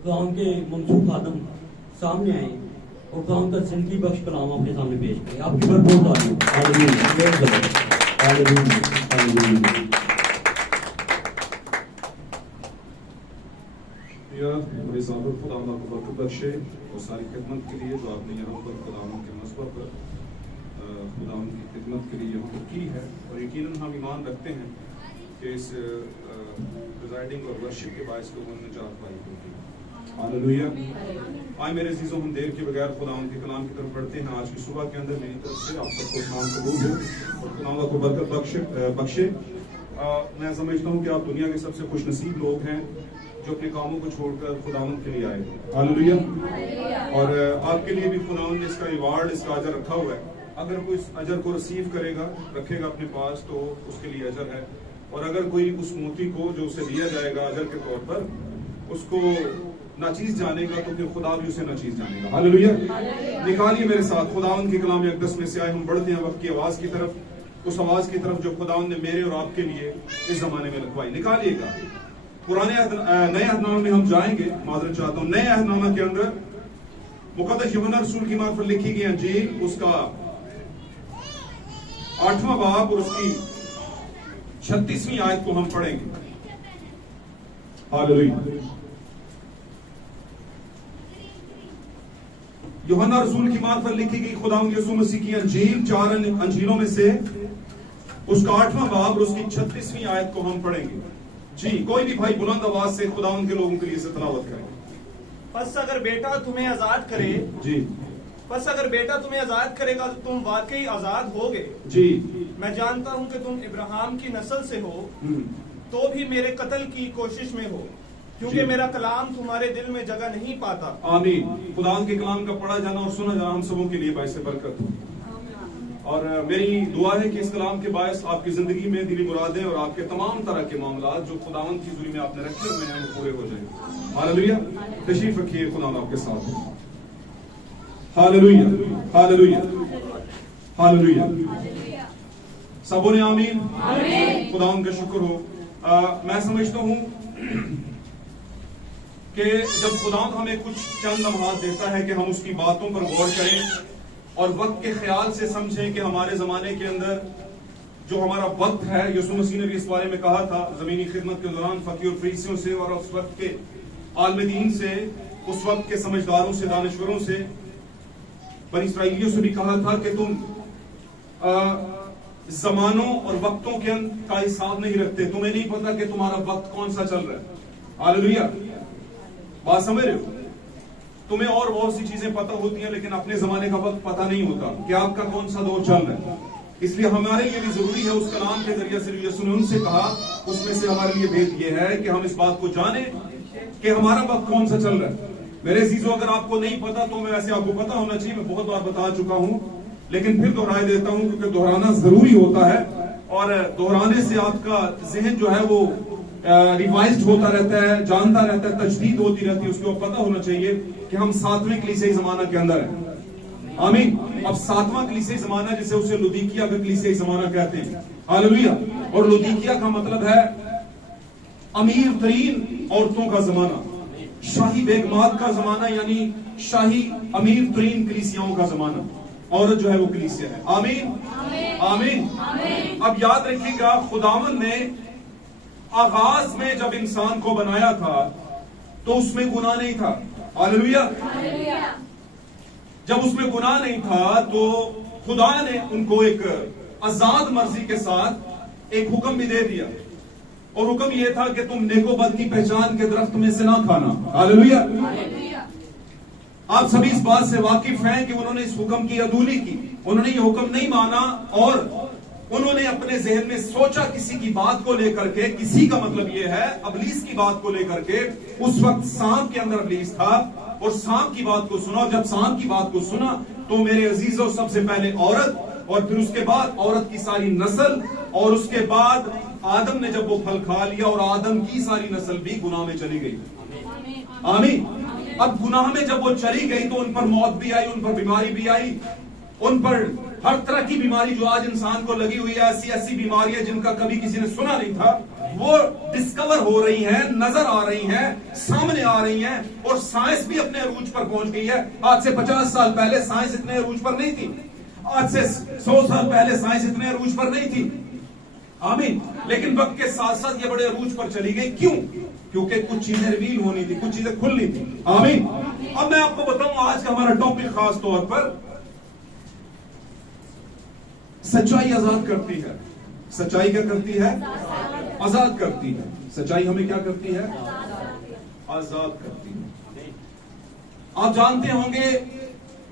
खुदाम के मनसूख आदम सामने आए और खुदाम का जिंदगी बख्श कलाम आपके सामने पेश करें। आपकी भरपूर तारीफ। खुदा आपको बरकत बख्शे और सारी खिदमत के लिए जो आपने यहाँ पर खुदाम के मसबा पर खुदाम की खिदमत के लिए यहाँ पर की है। और यकीनन हम ईमान रखते हैं कि इस प्रिजाइडिंग और वर्शिप के बायस लोगों ने निजात पाई होगी। हालेलुया। आए मेरे अजीजों, हम देर के बगैर खुदाम के कलाम की तरफ बढ़ते हैं। आज की सुबह के अंदर मेरी तरफ से आप सबको सलाम कबूल हो और खुदा को बरकत बख्शे। मैं समझता हूँ कि आप दुनिया के सबसे खुशनसीब लोग हैं जो अपने कामों को छोड़कर खुदावंद के लिए आए। हालेलुया। और आपके लिए भी खुदावंद ने इसका रिवार्ड, इसका अजर रखा हुआ है। अगर कोई इस अजर को रिसीव करेगा, रखेगा अपने पास, तो उसके लिए अजर है। और अगर कोई उस मोती को जो उसे दिया जाएगा अजर के तौर पर उसको नाचीज जानेगा, तो फिर खुदा भी उसे नाचीज जानेगा। हालेलुया। निकालिए मेरे साथ खुदावंद के कलाम अक़दस में से आए हम बढ़ते हैं वक्त की आवाज की तरफ, उस आवाज की तरफ जो खुदावंद ने मेरे और आपके लिए इस जमाने में लिखवाई। निकालिएगा। पुराने नए अहदनामा में हम जाएंगे। माजरत चाहता हूं, नए अहदनामा के अंदर मुक़द्दस यूहन्ना रसूल की मार्फत लिखी गई अंजील, उसका 8वां बाब और उसकी 36वीं आयत को हम पढ़ेंगे। हालेलुया। यूहन्ना रसूल की मार्फत लिखी गई खुदावंद यीशु मसीह की अंजील, 4 अंजीलों में से उसका 8वां बाब और उसकी 36वीं आयत को हम पढ़ेंगे। जी, कोई भी भाई बुलंद आवाज से खुदावंद के लोगों के लिए से तिलावत करें। बस अगर बेटा तुम्हें आजाद करे, जी, बस अगर बेटा तुम्हें आजाद करेगा तो तुम वाकई आजाद होगे। जी, मैं जानता हूं कि तुम इब्राहिम की नस्ल से हो, तो भी मेरे कत्ल की कोशिश में हो, क्योंकि मेरा कलाम तुम्हारे दिल में जगह नहीं पाता। आमीन। खुदावंद के कलाम का पढ़ा जाना और सुना जाना हम सबों के लिए बाइस बरकत हो। और मेरी दुआ है कि इस कलाम के बायस आपकी जिंदगी में दिली मुरादें और आपके तमाम तरह के मामलात जो खुदावंद की जुरी में आपने रखे हुए हैं वो पूरे हो जाएंगे। हालेलुया। तशरीफ रखिए, खुदा आपके साथ है। Hallelujah, hallelujah, hallelujah. सबों ने आमीन। खुदावंद का शुक्र हो। मैं समझता हूं कि जब खुदावंद हमें कुछ चंद लम्हात देता है कि हम उसकी बातों पर गौर करें और वक्त के ख्याल से समझें कि हमारे जमाने के अंदर जो हमारा वक्त है, यीशु मसीह ने भी इस बारे में कहा था जमीनी खिदमत के दौरान फकीर और फरीसियों से और उस वक्त के आलम दीन से, उस वक्त के समझदारों से, दानिश्वरों से, बनी इस्राएलियों से भी कहा था कि तुम जमानों और वक्तों के का हिसाब नहीं रखते, तुम्हें नहीं पता कि तुम्हारा वक्त कौन सा चल रहा है। हालेलुया। बात समझ रहे हो? तुम्हें और बहुत सी चीजें पता होती हैं लेकिन अपने जमाने का वक्त पता नहीं होता कि आपका कौन सा दौर चल रहा है। इसलिए हमारे लिए भी जरूरी है उस कलाम के जरिए से यीशु ने उनसे कहा, उसमें से हमारे लिए भेद ये है कि हम इस बात को जाने कि हमारा वक्त कौन सा चल रहा है। मेरे अजीजों, अगर आपको नहीं पता तो मैं वैसे आपको पता होना चाहिए, मैं बहुत बार बता चुका हूं, लेकिन फिर दोहराए देता हूं क्योंकि दोहराना जरूरी होता है और दोहराने से आपका जहन जो है वो रिवाइज्ड होता रहता है, जानता रहता है, तजदीद होती रहती है। उसको पता होना चाहिए कि हम 7वें कलीसियाई जमाना के अंदर है। आमीन। अब 7वां कलीसियाई जमाना जिसे उसे लुदीकिया का कलीसियाई जमाना कहते हैं। हालेलुया। और लुदीकिया का मतलब है अमीर तरीन औरतों का जमाना, शाही बेगमात का जमाना, यानी शाही अमीर तरीन कलीसियाओं का जमाना। औरत जो है वो कलीसिया है। आमीन, आमीन। अब याद रखिएगा, खुदावंद ने आगाज में जब इंसान को बनाया था तो उसमें गुनाह नहीं था। हालेलुया। जब उसमें गुनाह नहीं था तो खुदा ने उनको एक आजाद मर्जी के साथ एक हुक्म भी दे दिया और हुक्म यह था कि तुम नेको बद की पहचान के दरख्त में से ना खाना। हालेलुया। आप सभी इस बात से वाकिफ हैं कि उन्होंने इस हुक्म की अदूली की, उन्होंने ये हुक्म नहीं माना और उन्होंने अपने जहन में सोचा किसी की बात को लेकर के, किसी का मतलब यह है अबलीस की बात को लेकर के। उस वक्त सांप के अंदर अबलीस था और सांप की बात को सुना, और जब सांप की बात को सुना तो मेरे अजीजों सबसे पहले औरत और फिर उसके बाद औरत की सारी नस्ल और उसके बाद आदम ने जब वो फल खा लिया और आदम की सारी नस्ल भी गुनाह में चली गई। आमीन। अब गुनाह में जब वो चली गई तो उन पर मौत भी आई, उन पर बीमारी भी आई, उन पर हर तरह की बीमारी जो आज इंसान को लगी हुई है, ऐसी ऐसी बीमारियां जिनका कभी किसी ने सुना नहीं था, वो डिस्कवर हो रही हैं, नजर आ रही हैं, सामने आ रही हैं, और साइंस भी अपने अरूज पर पहुंच गई है। आज से 50 साल पहले साइंस इतने अरूज पर नहीं थी, आज से 100 साल पहले साइंस इतने अरूज पर नहीं थी। आमीन। लेकिन वक्त के साथ साथ ये बड़े अरूज पर चली गई। क्यों? क्योंकि कुछ चीजें रिवील होनी थी, कुछ चीजें खुलनी थी। आमीन। अब मैं आपको बताऊं आज का हमारा टॉपिक खास तौर पर सच्चाई आजाद करती है। सच्चाई क्या करती है? आजाद करती है। सच्चाई हमें क्या करती है? आजाद करती है। आप जानते होंगे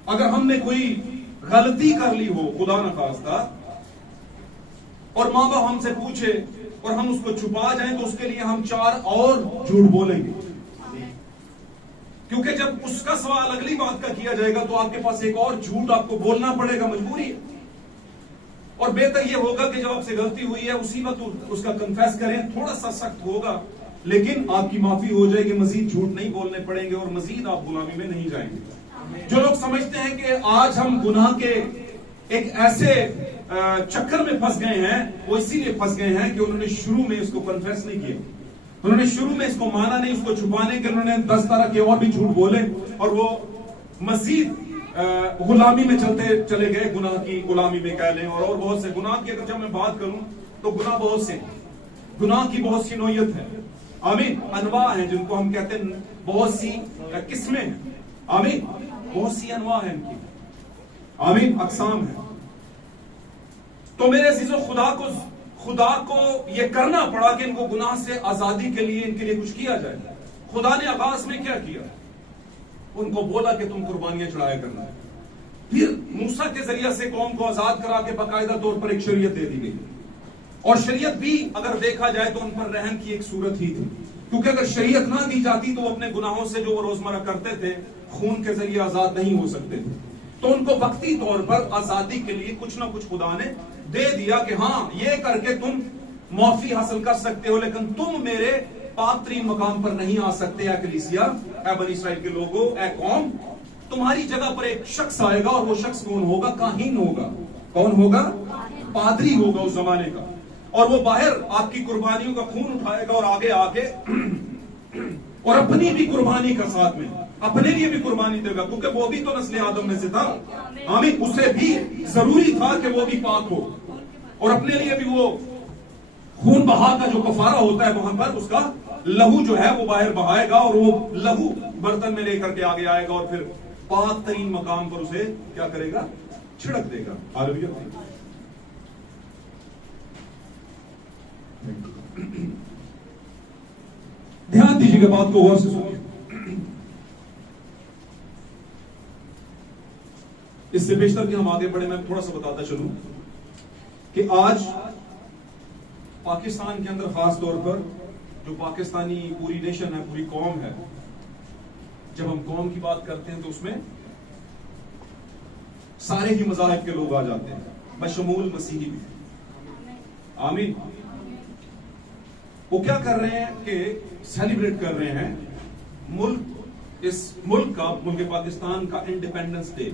अगर हमने कोई गलती कर ली हो, खुदा न खास्ता, और माँ बाप हमसे पूछे और हम उसको छुपा जाएं, तो उसके लिए हम 4 और झूठ बोलेंगे। क्योंकि जब उसका सवाल अगली बात का किया जाएगा तो आपके पास एक और झूठ आपको बोलना पड़ेगा, मजबूरी है। और बेहतर यह होगा कि जब आपसे गलती हुई है उसी वक्त उसका कन्फेस करें। थोड़ा सा सख्त होगा लेकिन आपकी माफी हो जाएगी, मजीद झूठ नहीं बोलने पड़ेंगे और मजीद आप गुलामी में नहीं जाएंगे। जो लोग समझते हैं कि आज हम गुनाह के एक ऐसे चक्कर में फंस गए हैं, वो इसीलिए फंस गए हैं कि उन्होंने शुरू में इसको कन्फेस नहीं किया, उन्होंने शुरू में इसको माना नहीं, उसको छुपाने के उन्होंने 10 तरह के और भी झूठ बोले और वो मजीद गुलामी में चलते चले गए, गुनाह की गुलामी में कह लें। और बहुत से गुनाह की अगर जब मैं बात करूं तो गुनाह बहुत से, गुनाह की बहुत सी नौयत है। आमीन। अनवा है जिनको हम कहते हैं, बहुत सी किस्में हैं। आमीन। बहुत सी अनवा है इनकी। आमीन। अकसाम है। तो मेरे अजीजों, खुदा को यह करना पड़ा कि इनको गुनाह से आजादी के लिए इनके लिए कुछ किया जाए। खुदा ने आगाज में क्या किया? उनको बोला कि तुम कुर्बानियां चढ़ाया करना। फिर मूसा के जरिए से कौम को आजाद करा के बाकायदा तौर पर एक शरीयत दे दी गई, और शरीयत भी अगर देखा जाए तो उन पर रहम की एक सूरत ही थी। क्योंकि अगर शरीयत ना दी जाती तो वो अपने गुनाहों से जो वो रोजमर्रा करते थे, खून के जरिए आजाद नहीं हो सकते थे। तो उनको वक्ती तौर पर आजादी के लिए कुछ ना कुछ खुदा ने दे दिया कि हाँ, ये करके तुम माफी हासिल कर सकते हो, लेकिन तुम मेरे पाक तरीन मकाम पर नहीं आ सकते। ए कलीसिया, ए बनी इस्राइल के लोगों, ए कौम, तुम्हारी जगह पर एक शख्स आएगा और वो शख्स कौन होगा? काहीन होगा। कौन होगा? पादरी होगा उस जमाने का। और वो बाहर आपकी कुर्बानियों का खून उठाएगा और आगे आके और अपनी भी कुर्बानी का साथ में अपने लिए भी कुर्बानी देगा, क्योंकि वो भी तो नस्ल आदम में से था। आमीन। उसे भी जरूरी था कि वो भी पाक हो और अपने लिए भी वो खून बहा का जो कफारा होता है वहां पर उसका लहू जो है वो बाहर बहाएगा और वो लहू बर्तन में लेकर के आगे आएगा और फिर पाक तरीन मकाम पर उसे क्या करेगा? छिड़क देगा। हालेलुया। ध्यान दीजिएगा, बात को गौर से सुनिए। इससे बेशतर कि हम आगे बढ़े, मैं थोड़ा सा बताता चलूं कि आज पाकिस्तान के अंदर खास तौर पर जो पाकिस्तानी पूरी नेशन है, पूरी कौम है, जब हम कौम की बात करते हैं तो उसमें सारे ही मज़ाहिब के लोग आ जाते हैं, बशमूल मसीही भी। आमीन। वो क्या कर रहे हैं कि सेलिब्रेट कर रहे हैं इस मुल्क का, मुल्क पाकिस्तान का इंडिपेंडेंस डे,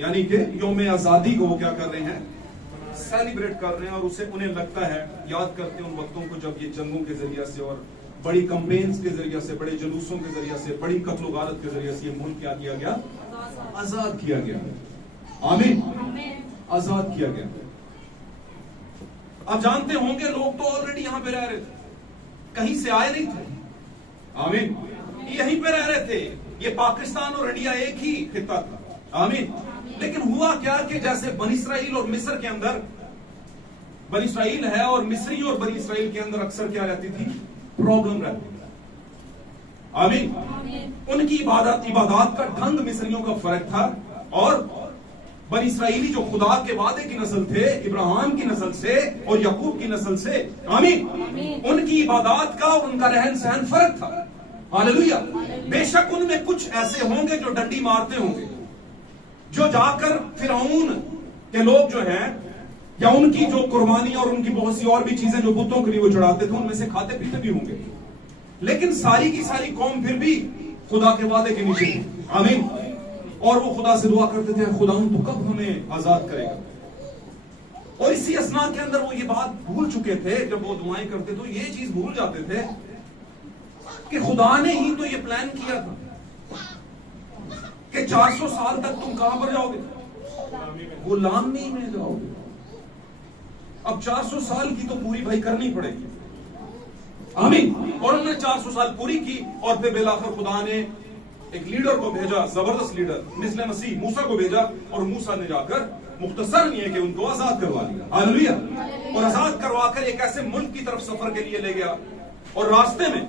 यानी कि यौम आजादी को वो क्या कर रहे हैं? सेलिब्रेट कर रहे हैं। और उसे उन्हें लगता है, याद करते हैं उन वक्तों को जब ये जंगों के जरिए से और बड़ी कंपेन्स के जरिए से, बड़े जुलूसों के जरिए से, बड़ी कत्ल गारत के जरिए से ये मुल्क क्या किया गया? आजाद किया गया। आमीन। आजाद किया गया। आप जानते होंगे लोग तो ऑलरेडी यहां पे रह रहे थे, कहीं से आए नहीं थे। आमीन। यहीं पे रह रहे थे। ये पाकिस्तान और इंडिया एक ही खित्ता था। आमीन। लेकिन हुआ क्या कि जैसे बनी इस्राइल और मिस्र के अंदर, बनी इस्राइल है और मिस्री और बनी इस्राइल के अंदर अक्सर क्या रहती थी? प्रॉब्लम रहती थी। आमीन। उनकी इबादत का ढंग मिस्रियों का फर्क था और बनी इस्राइली जो खुदा के वादे की नस्ल थे, इब्राहिम की नस्ल से और यकूब की नस्ल से, आमीन, उनकी इबादत का और उनका रहन सहन फर्क था। हालेलुया। बेशक उनमें कुछ ऐसे होंगे जो डंडी मारते होंगे, जो जाकर फिरौन के लोग जो हैं, या उनकी जो कुर्बानी और उनकी बहुत सी और भी चीजें जो बुतों के लिए वो चढ़ाते थे, उनमें से खाते पीते भी होंगे। लेकिन सारी की सारी कौम फिर भी खुदा के वादे के नीचे थी। आमीन। और वो खुदा से दुआ करते थे, खुदा तू कब हमें आजाद करेगा? और इसी असना के अंदर वो ये बात भूल चुके थे, जब वो दुआएं करते तो ये चीज भूल जाते थे कि खुदा ने ही तो ये प्लान किया था कि 400 साल तक तुम कहां पर जाओगे? गुलामी में जाओगे। अब 400 साल की तो पूरी भाई करनी पड़ेगी। आमीन। और उन्होंने 400 साल पूरी की और फिर बिलाखिर खुदा ने एक लीडर को भेजा, जबरदस्त लीडर मिस्ल मसीह मूसा को भेजा, और मूसा ने जाकर मुख्तसर नहीं है कि उनको आजाद करवा लिया। हालेलुया। और आजाद करवाकर एक ऐसे मुल्क की तरफ सफर के लिए ले गया, और रास्ते में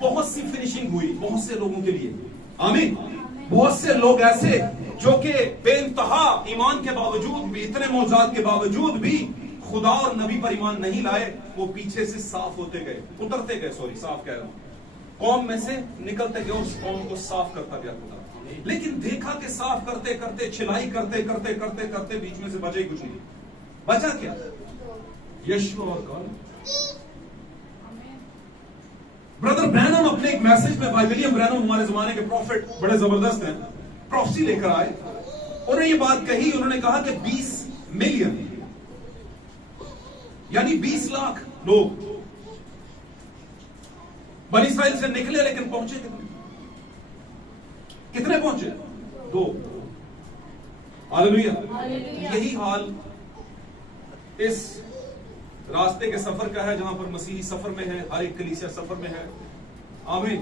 बहुत सी फिनिशिंग हुई बहुत से लोगों के लिए। आमीन। बहुत से लोग ऐसे जो कि बेइंतहा ईमान के बावजूद भी, इतने मौजूद के बावजूद भी खुदा और नबी पर ईमान नहीं लाए, वो पीछे से साफ होते गए, उतरते गए, सॉरी साफ कह रहा हूं, कौम में से निकलते गए, उस कौम को साफ करता गया खुदा। लेकिन देखा कि साफ करते करते, छिलाई करते करते करते करते बीच में से बचा ही कुछ नहीं। बचा क्या? यीशु और कौन? ब्रदर ब्रैनम अपने एक मैसेज में, भाई विलियम ब्रैनम हमारे जमाने के प्रॉफिट बड़े जबरदस्त हैं, प्रोफेसी लेकर आए। उन्होंने ये बात कही, उन्होंने कहा कि 20 मिलियन यानी 20 लाख लोग बनी इस्राइल से निकले, लेकिन पहुंचे कितने? कितने पहुंचे? 2। हालेलुया। यही हाल इस रास्ते के सफर का है, जहां पर मसीही सफर में है, हर एक कलीसिया सफर में है। आमीन।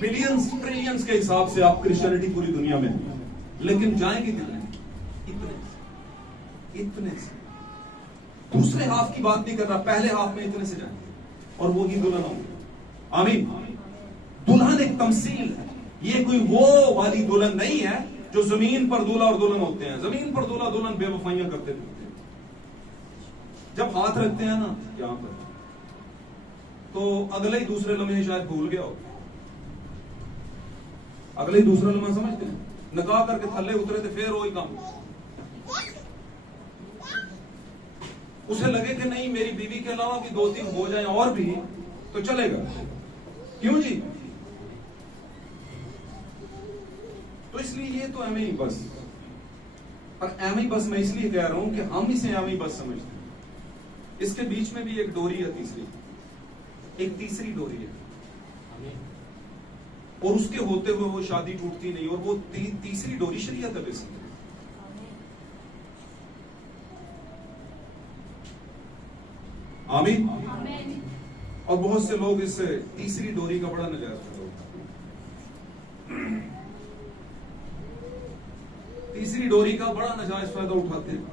बिलियंस ट्रिलियंस के हिसाब से आप क्रिश्चियनिटी पूरी दुनिया में है, लेकिन जाएंगे कितने? इतने से। दूसरे हाफ की बात नहीं कर रहा, पहले हाफ में इतने से जाएंगे, और वो ही दुल्हन होंगे। आमीन। दुल्हन एक तमसील है, ये कोई वो वाली दुल्हन नहीं है जो जमीन पर दूल्हा और दुल्हन होते हैं। जमीन पर दूल्हा दुल्हन बेवफाइयां करते थे, जब हाथ रखते हैं ना यहां पर, तो अगले ही दूसरे लम्हे शायद भूल गया हो, अगले ही दूसरा लम्हा समझते हैं, निकाह करके थल्ले उतरे थे, फिर वही काम। उसे लगे कि नहीं मेरी बीवी के अलावा भी 2-3 हो जाए और भी तो चलेगा, क्यों जी? तो इसलिए ये तो एम ही बस, और एम ही बस मैं इसलिए कह रहा हूं कि हम इसे एम ही बस समझते हैं। इसके बीच में भी एक डोरी है, एक तीसरी डोरी है, और उसके होते हुए वो शादी टूटती नहीं, और वो तीसरी डोरी शरीयत है बेसिकली। आमीन। और बहुत से लोग इस तीसरी डोरी का बड़ा नजायज फायदा उठाते हैं, तीसरी डोरी का बड़ा नजायज फायदा उठाते हैं,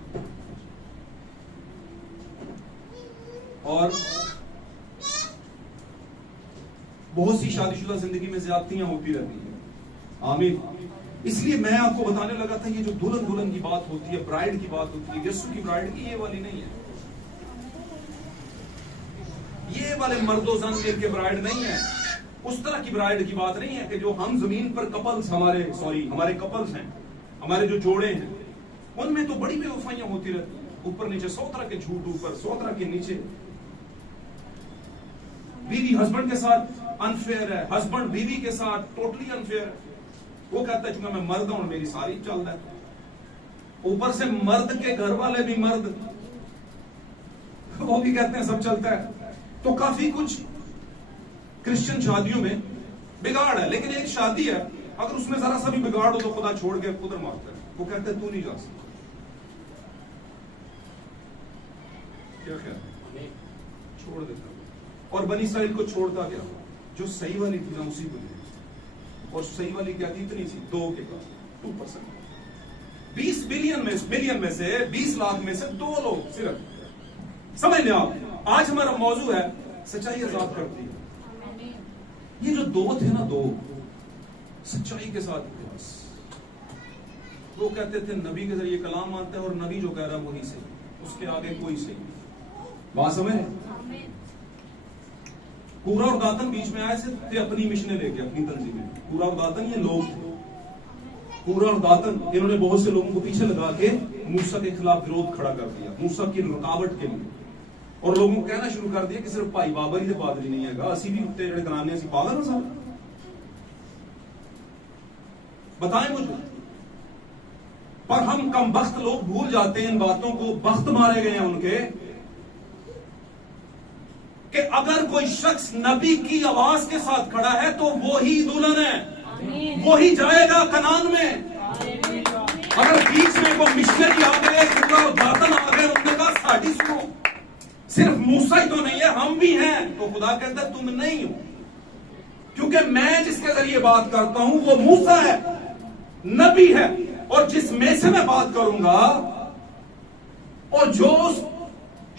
और बहुत सी शादीशुदा जिंदगी में ज्यादतियां होती रहती हैं। आमीन। इसलिए मैं आपको बताने लगा था, ये जो दुल्हन दुल्हन की बात होती है, ब्राइड की बात होती है, यीशु की ब्राइड की ये वाली नहीं है, ये वाले मर्दो जन मिल के ब्राइड नहीं है, उस तरह की ब्राइड की बात नहीं है कि जो हम जमीन पर कपल्स, हमारे कपल्स हैं, हमारे जो जोड़े हैं, उनमें तो बड़ी बेवफाइयां होती रहती हैं, ऊपर नीचे 100 तरह के झूठ, ऊपर 100 तरह के नीचे। बीवी हस्बैंड के साथ अनफेयर है, हस्बैंड बीवी के साथ टोटली अनफेयर है। वो कहता है चूंकि मैं मर्द हूं, मेरी सारी चल रहा है, ऊपर से मर्द के घर वाले भी मर्द, वो भी कहते हैं सब चलता है। तो काफी कुछ क्रिश्चियन शादियों में बिगाड़ है, लेकिन एक शादी है, अगर उसमें जरा सा भी बिगाड़ हो तो खुदा छोड़ के उधर मारता है, वो कहता है तू नहीं जा सकता। क्या ख्याल? छोड़ देता। और बनी इस्राइल को छोड़ता गया, जो सही वाली थी ना उसी को ले, और सही वाली क्या थी? इतनी सी 2%। 20 बिलियन में से 20 लाख में से 2 लोग सिर्फ। समझ लें आप, आज हमारा मौजू है सच्चाई आजाद करती है। ये जो 2 थे ना, 2 सच्चाई के साथ इतिहास, वो कहते थे नबी के जरिए कलाम मानते हैं, और नबी जो कह रहा है वही सही, उसके आगे कोई सही। बात समझ? पूरा और दातन बीच में आए थे अपनी मिशनें लेके, अपनी तंजीमें। पूरा और दातन ये लोग थे, पूरा और दातन इन्होंने बहुत से लोगों को पीछे लगा के मूसा के खिलाफ विरोध खड़ा कर दिया, मूसा की रुकावट के लिए, और लोगों को कहना शुरू कर दिया कि सिर्फ भाई बाबर ही पादरी नहीं है, असी भी उत्ते जड़े कराने असी पागल हो सब। बताएं मुझे, पर हम कम वक्त लोग भूल जाते हैं इन बातों को, वक्त मारे गए हैं उनके, कि अगर कोई शख्स नबी की आवाज के साथ खड़ा है तो वो ही दुल्हन है, वो ही जाएगा कनान में। अगर बीच में वो मिशनरी आ गए, दातन आ गए, उन्होंने कहा साड़ी सुनो, सिर्फ मूसा ही तो नहीं है, हम भी हैं, तो खुदा कहता है तुम नहीं हो, क्योंकि मैं जिसके जरिए बात करता हूं वो मूसा है, नबी है, और जिस में से मैं बात करूंगा और जो उस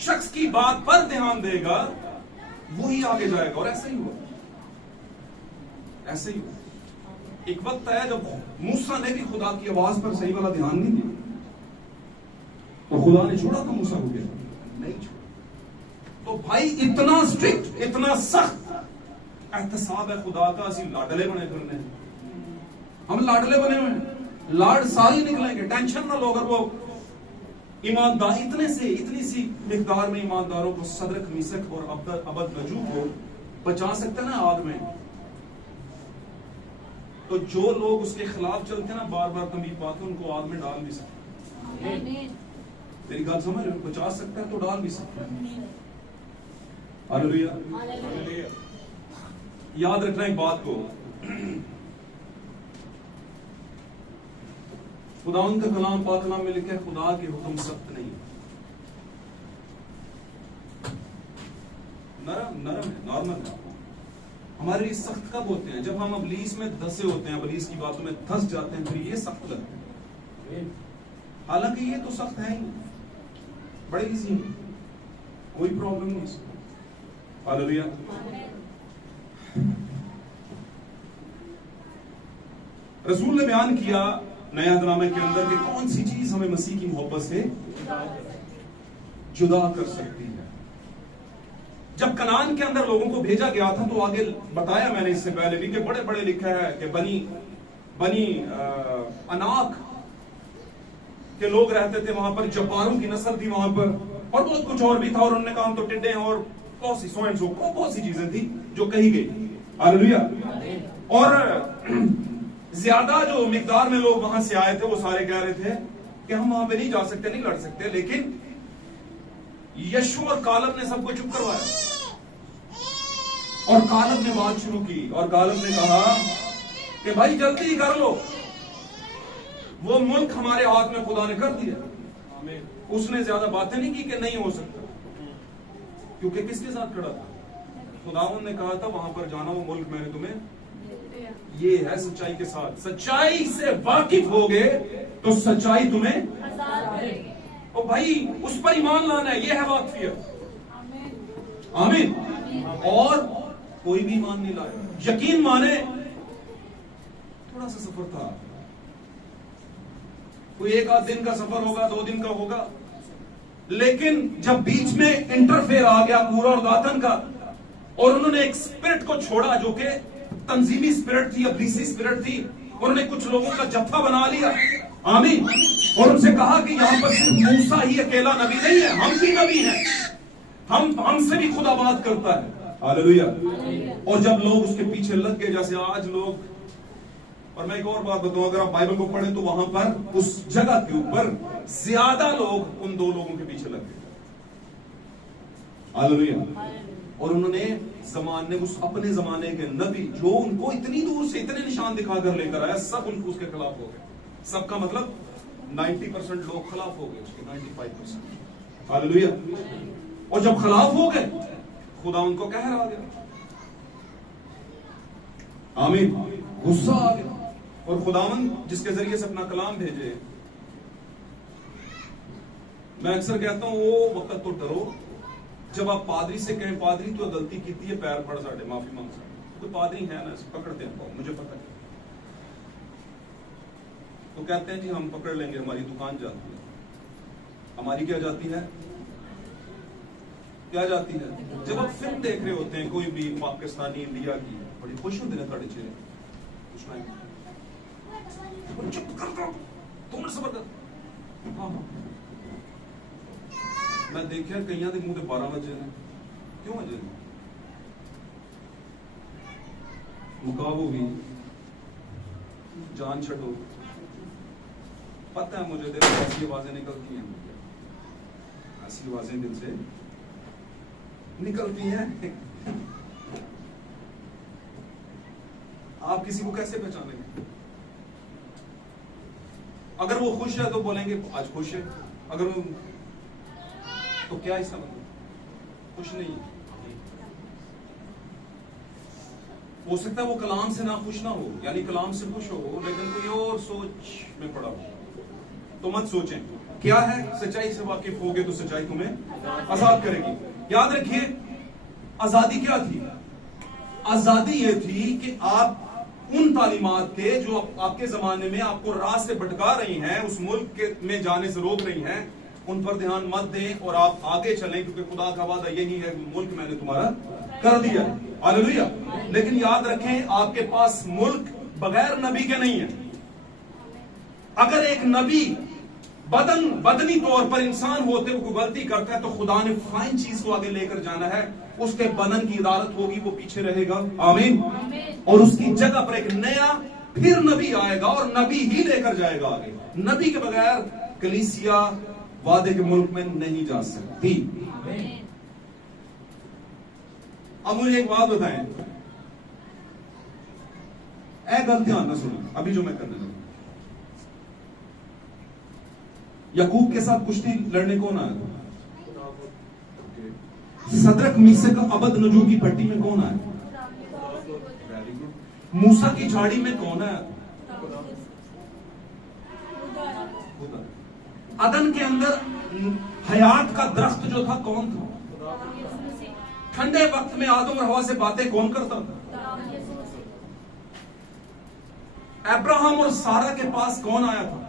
शख्स की बात पर ध्यान देगा वो ही आगे जाएगा। और ऐसा ही हुआ, ऐसे ही हुआ। एक वक्त आया जब मूसा ने भी खुदा की आवाज पर सही वाला ध्यान नहीं दिया, तो खुदा ने छोड़ा था मूसा को, क्या नहीं छोड़ा। तो भाई इतना स्ट्रिक्ट, इतना सख्त एहतसाब है खुदा का, असि लाडले बने फिरने, हम लाडले बने हुए हैं, लाड सारी निकलेंगे, टेंशन ना लो। अगर वो ईमानदार इतनी सी मिकदार में ईमानदारों को, सदरक मिसक और अबद नजू को बचा सकते हैं ना आग में, तो जो लोग उसके खिलाफ चलते हैं ना, बार बार तमीर पाते, उनको आग में डाल भी सकते हैं। मेरी बात समझ रहे हो? बचा सकता है तो डाल भी सकता है। हालेलुया। याद रखना एक बात को, खुदा का कलाम पाक कलाम में लिखा है खुदा के हुक्म सख्त नहीं, नरम है, नॉर्मल है। हमारे लिए सख्त कब होते हैं? जब हम अबलीस में धसे होते हैं, अबलीस की बातों में धस जाते हैं, फिर ये सख्त लगते हैं। हालांकि ये तो सख्त है ही, बड़े इजी है, कोई प्रॉब्लम नहीं इसमें। हालेलुया। रसूल ने बयान किया नया नामे के अंदर कि कौन सी चीज हमें मसीह की मोहब्बत से जुदा कर सकती है। जब कनान के अंदर लोगों को भेजा गया था तो आगे बताया मैंने इससे पहले भी कि बड़े बड़े लिखा है कि बनी अनाक के लोग रहते थे वहां पर, जब्बारों की नस्ल थी वहां पर, और बहुत कुछ और भी था, और उन्होंने कहा हम तो टिड्डे हैं, और बहुत सी सो एंड सो बहुत सी चीजें थी जो कही गई। हालेलुया। और ज्यादा जो मिकदार में लोग वहां से आए थे वो सारे कह रहे थे कि हम वहां पे नहीं जा सकते, नहीं लड़ सकते, लेकिन यशु और कालब ने सबको चुप करवाया, और कालब ने बात शुरू की, और कालब ने कहा कि भाई जल्दी ही कर लो, वो मुल्क हमारे हाथ में खुदा ने कर दिया। उसने ज्यादा बातें नहीं की कि नहीं हो सकता, क्योंकि किसके साथ खड़ा था? खुदावंद ने कहा था वहां पर जाना, वो मुल्क मैंने तुम्हें, ये है सच्चाई के साथ। सच्चाई से वाकिफ होगे तो सच्चाई तुम्हें, ओ भाई उस पर ईमान लाना है, ये है वाकफियत। आमीन। और कोई भी ईमान नहीं लाया, यकीन माने थोड़ा सा सफर था, कोई एक आध दिन का सफर होगा, 2 दिन का होगा, लेकिन जब बीच में इंटरफेयर आ गया पूरा और दातन का, और उन्होंने एक स्पिरिट को छोड़ा जो कि तंजीमी स्पिरिट थी, अब्लीसी स्पिरिट थी, उन्होंने कुछ लोगों का जत्था बना लिया। आमीन। और उनसे कहा कि यहां पर सिर्फ मूसा ही अकेला नबी नहीं है, हम भी नबी हैं, हमसे भी खुदा बात करता है। हालेलुया। और जब लोग उसके पीछे लग गए, जैसे आज लोग, और मैं एक और बात बताऊं, अगर आप बाइबल को पढ़ें तो वहां पर उस जगह के ऊपर ज्यादा लोग उन 2 लोगों के पीछे लग गए। हालेलुया। और उन्होंने जमाने, उस अपने जमाने के नबी जो उनको इतनी दूर से इतने निशान दिखाकर लेकर आया, सब उनको उसके खिलाफ हो गए। सबका मतलब 90% लोग खिलाफ हो गए उसके, 95%। हालेलुया। और जब खिलाफ हो गए, खुदा उनको कहर आ गया। आमीन। गुस्सा आ गया। और खुदावंद जिसके जरिए से अपना कलाम भेजे, मैं अक्सर कहता हूं वो वक्त तो डरो जब आप पादरी से कहें पादरी तो गलती की थी है, पैर फड़ साढ़े, माफी मांग सकते। कोई पादरी है ना, पकड़ते हैं, मुझे पता है, तो कहते हैं जी हम पकड़ लेंगे, हमारी दुकान जाती है। हमारी क्या जाती है? क्या जाती है? जब आप फिल्म देख रहे होते हैं कोई भी पाकिस्तानी, इंडिया की, बड़ी खुश होते हैं थोड़े चेहरे, चुप कर दो, तुम सबर कर। हाँ मैं देखा कई के मुंह 12 बजे ने, क्यों अजे मुकाबो भी जान छो, पता है मुझे, देखो ऐसी आवाजें निकलती हैं, ऐसी आवाजें दिल से निकलती हैं। आप किसी को कैसे पहचानेंगे? अगर वो खुश है तो बोलेंगे आज खुश है, अगर वो तो क्या इसका मतलब? खुश नहीं है। हो सकता है वो कलाम से ना खुश ना हो, यानी कलाम से खुश हो, लेकिन कोई और सोच में पड़ा हो। तो मत सोचें। क्या है? सच्चाई से वाकिफ होगे तो सच्चाई तुम्हें आजाद करेगी। याद रखिए, आजादी क्या थी? आजादी ये थी कि आप उन तालीमात के जो आपके जमाने में आपको राह से भटका रही हैं, उस मुल्क में जाने से रोक रही हैं, उन पर ध्यान मत दें और आप आगे चलें, क्योंकि खुदा का वादा यही है, मुल्क मैंने तुम्हारा कर दिया। हालेलुया। लेकिन याद रखें, आपके पास मुल्क बगैर नबी के नहीं है। अगर एक नबी बदनी तौर पर इंसान होते हुए कोई गलती करता है तो खुदा ने फाइन चीज को आगे लेकर जाना है, उसके बनन की इदारत होगी, वो पीछे रहेगा। आमीन। और उसकी जगह पर एक नया फिर नबी आएगा और नबी ही लेकर जाएगा आगे। नबी के बगैर कलीसिया वादे के मुल्क में नहीं जा सकती। अब मुझे एक बात बताएं, गलत ध्यान ना सुनो अभी जो मैं करने लगा। याकूब के साथ कुश्ती लड़ने कौन आया था? सदरक मीसक अबद नजू की पट्टी में कौन आया? Very good. मूसा की झाड़ी में कौन आया? अदन के अंदर हयात का दरख्त जो था कौन था? ठंडे वक्त में आदम और हवा से बातें कौन करता था? अब्राहम और सारा के पास कौन आया था?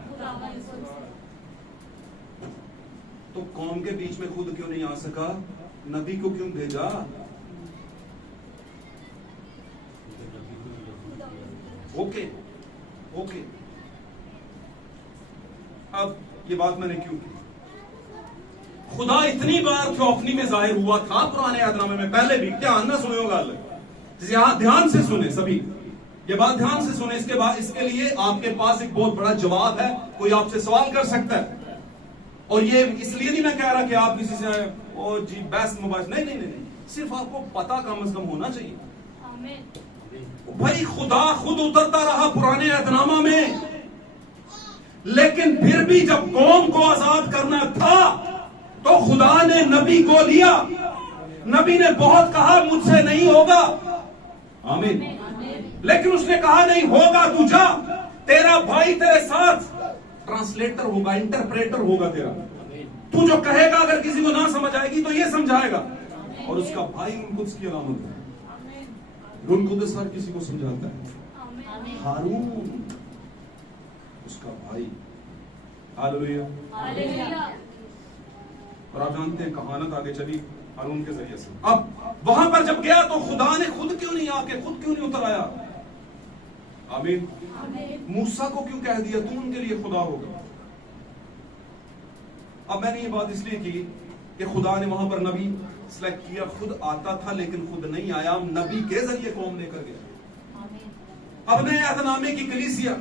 तो कौम के बीच में खुद क्यों नहीं आ सका? नबी को क्यों भेजा? ओके। अब ये बात मैंने क्यों की? खुदा इतनी बार थियोफनी में जाहिर हुआ था पुराने अहदनामे में, पहले भी। ध्यान ना सुने गल, यहां ध्यान से सुने सभी, ये बात ध्यान से सुने। इसके बाद इसके लिए आपके पास एक बहुत बड़ा जवाब है। कोई आपसे सवाल कर सकता है, और ये इसलिए नहीं मैं कह रहा कि आप किसी से ओ जी बेस्ट मोबाइल, नहीं, सिर्फ आपको पता कम से कम होना चाहिए। भाई खुदा खुद उतरता रहा पुराने अहदनामा में, लेकिन फिर भी जब कौम को आजाद करना था तो खुदा ने नबी को लिया। नबी ने बहुत कहा मुझसे नहीं होगा, आमीन, लेकिन उसने कहा नहीं होगा, तू जा, तेरा भाई तेरे साथ ट्रांसलेटर होगा, इंटरप्रेटर होगा तेरा। तू जो कहेगा अगर किसी को ना समझ आएगी तो ये समझाएगा। और उसका भाई रुनकुद्स की अलामत है। रुनकुद्स हर किसी को समझाता है। हारून उसका भाई। हालेलुया। और आप जानते हैं कहानत आगे चली हारून के जरिए से। अब वहां पर जब गया तो खुदा ने खुद क्यों नहीं आके, खुद क्यों नहीं उतर आया? आमीन। मूसा को क्यों कह दिया तू उनके लिए खुदा होगा? अब मैंने ये बात इसलिए की कि खुदा ने वहां पर नबी सिलेक्ट किया, खुद आता था लेकिन खुद नहीं आया, नबी के जरिए कौम लेकर गया। अब नए अहदनामे की कलीसिया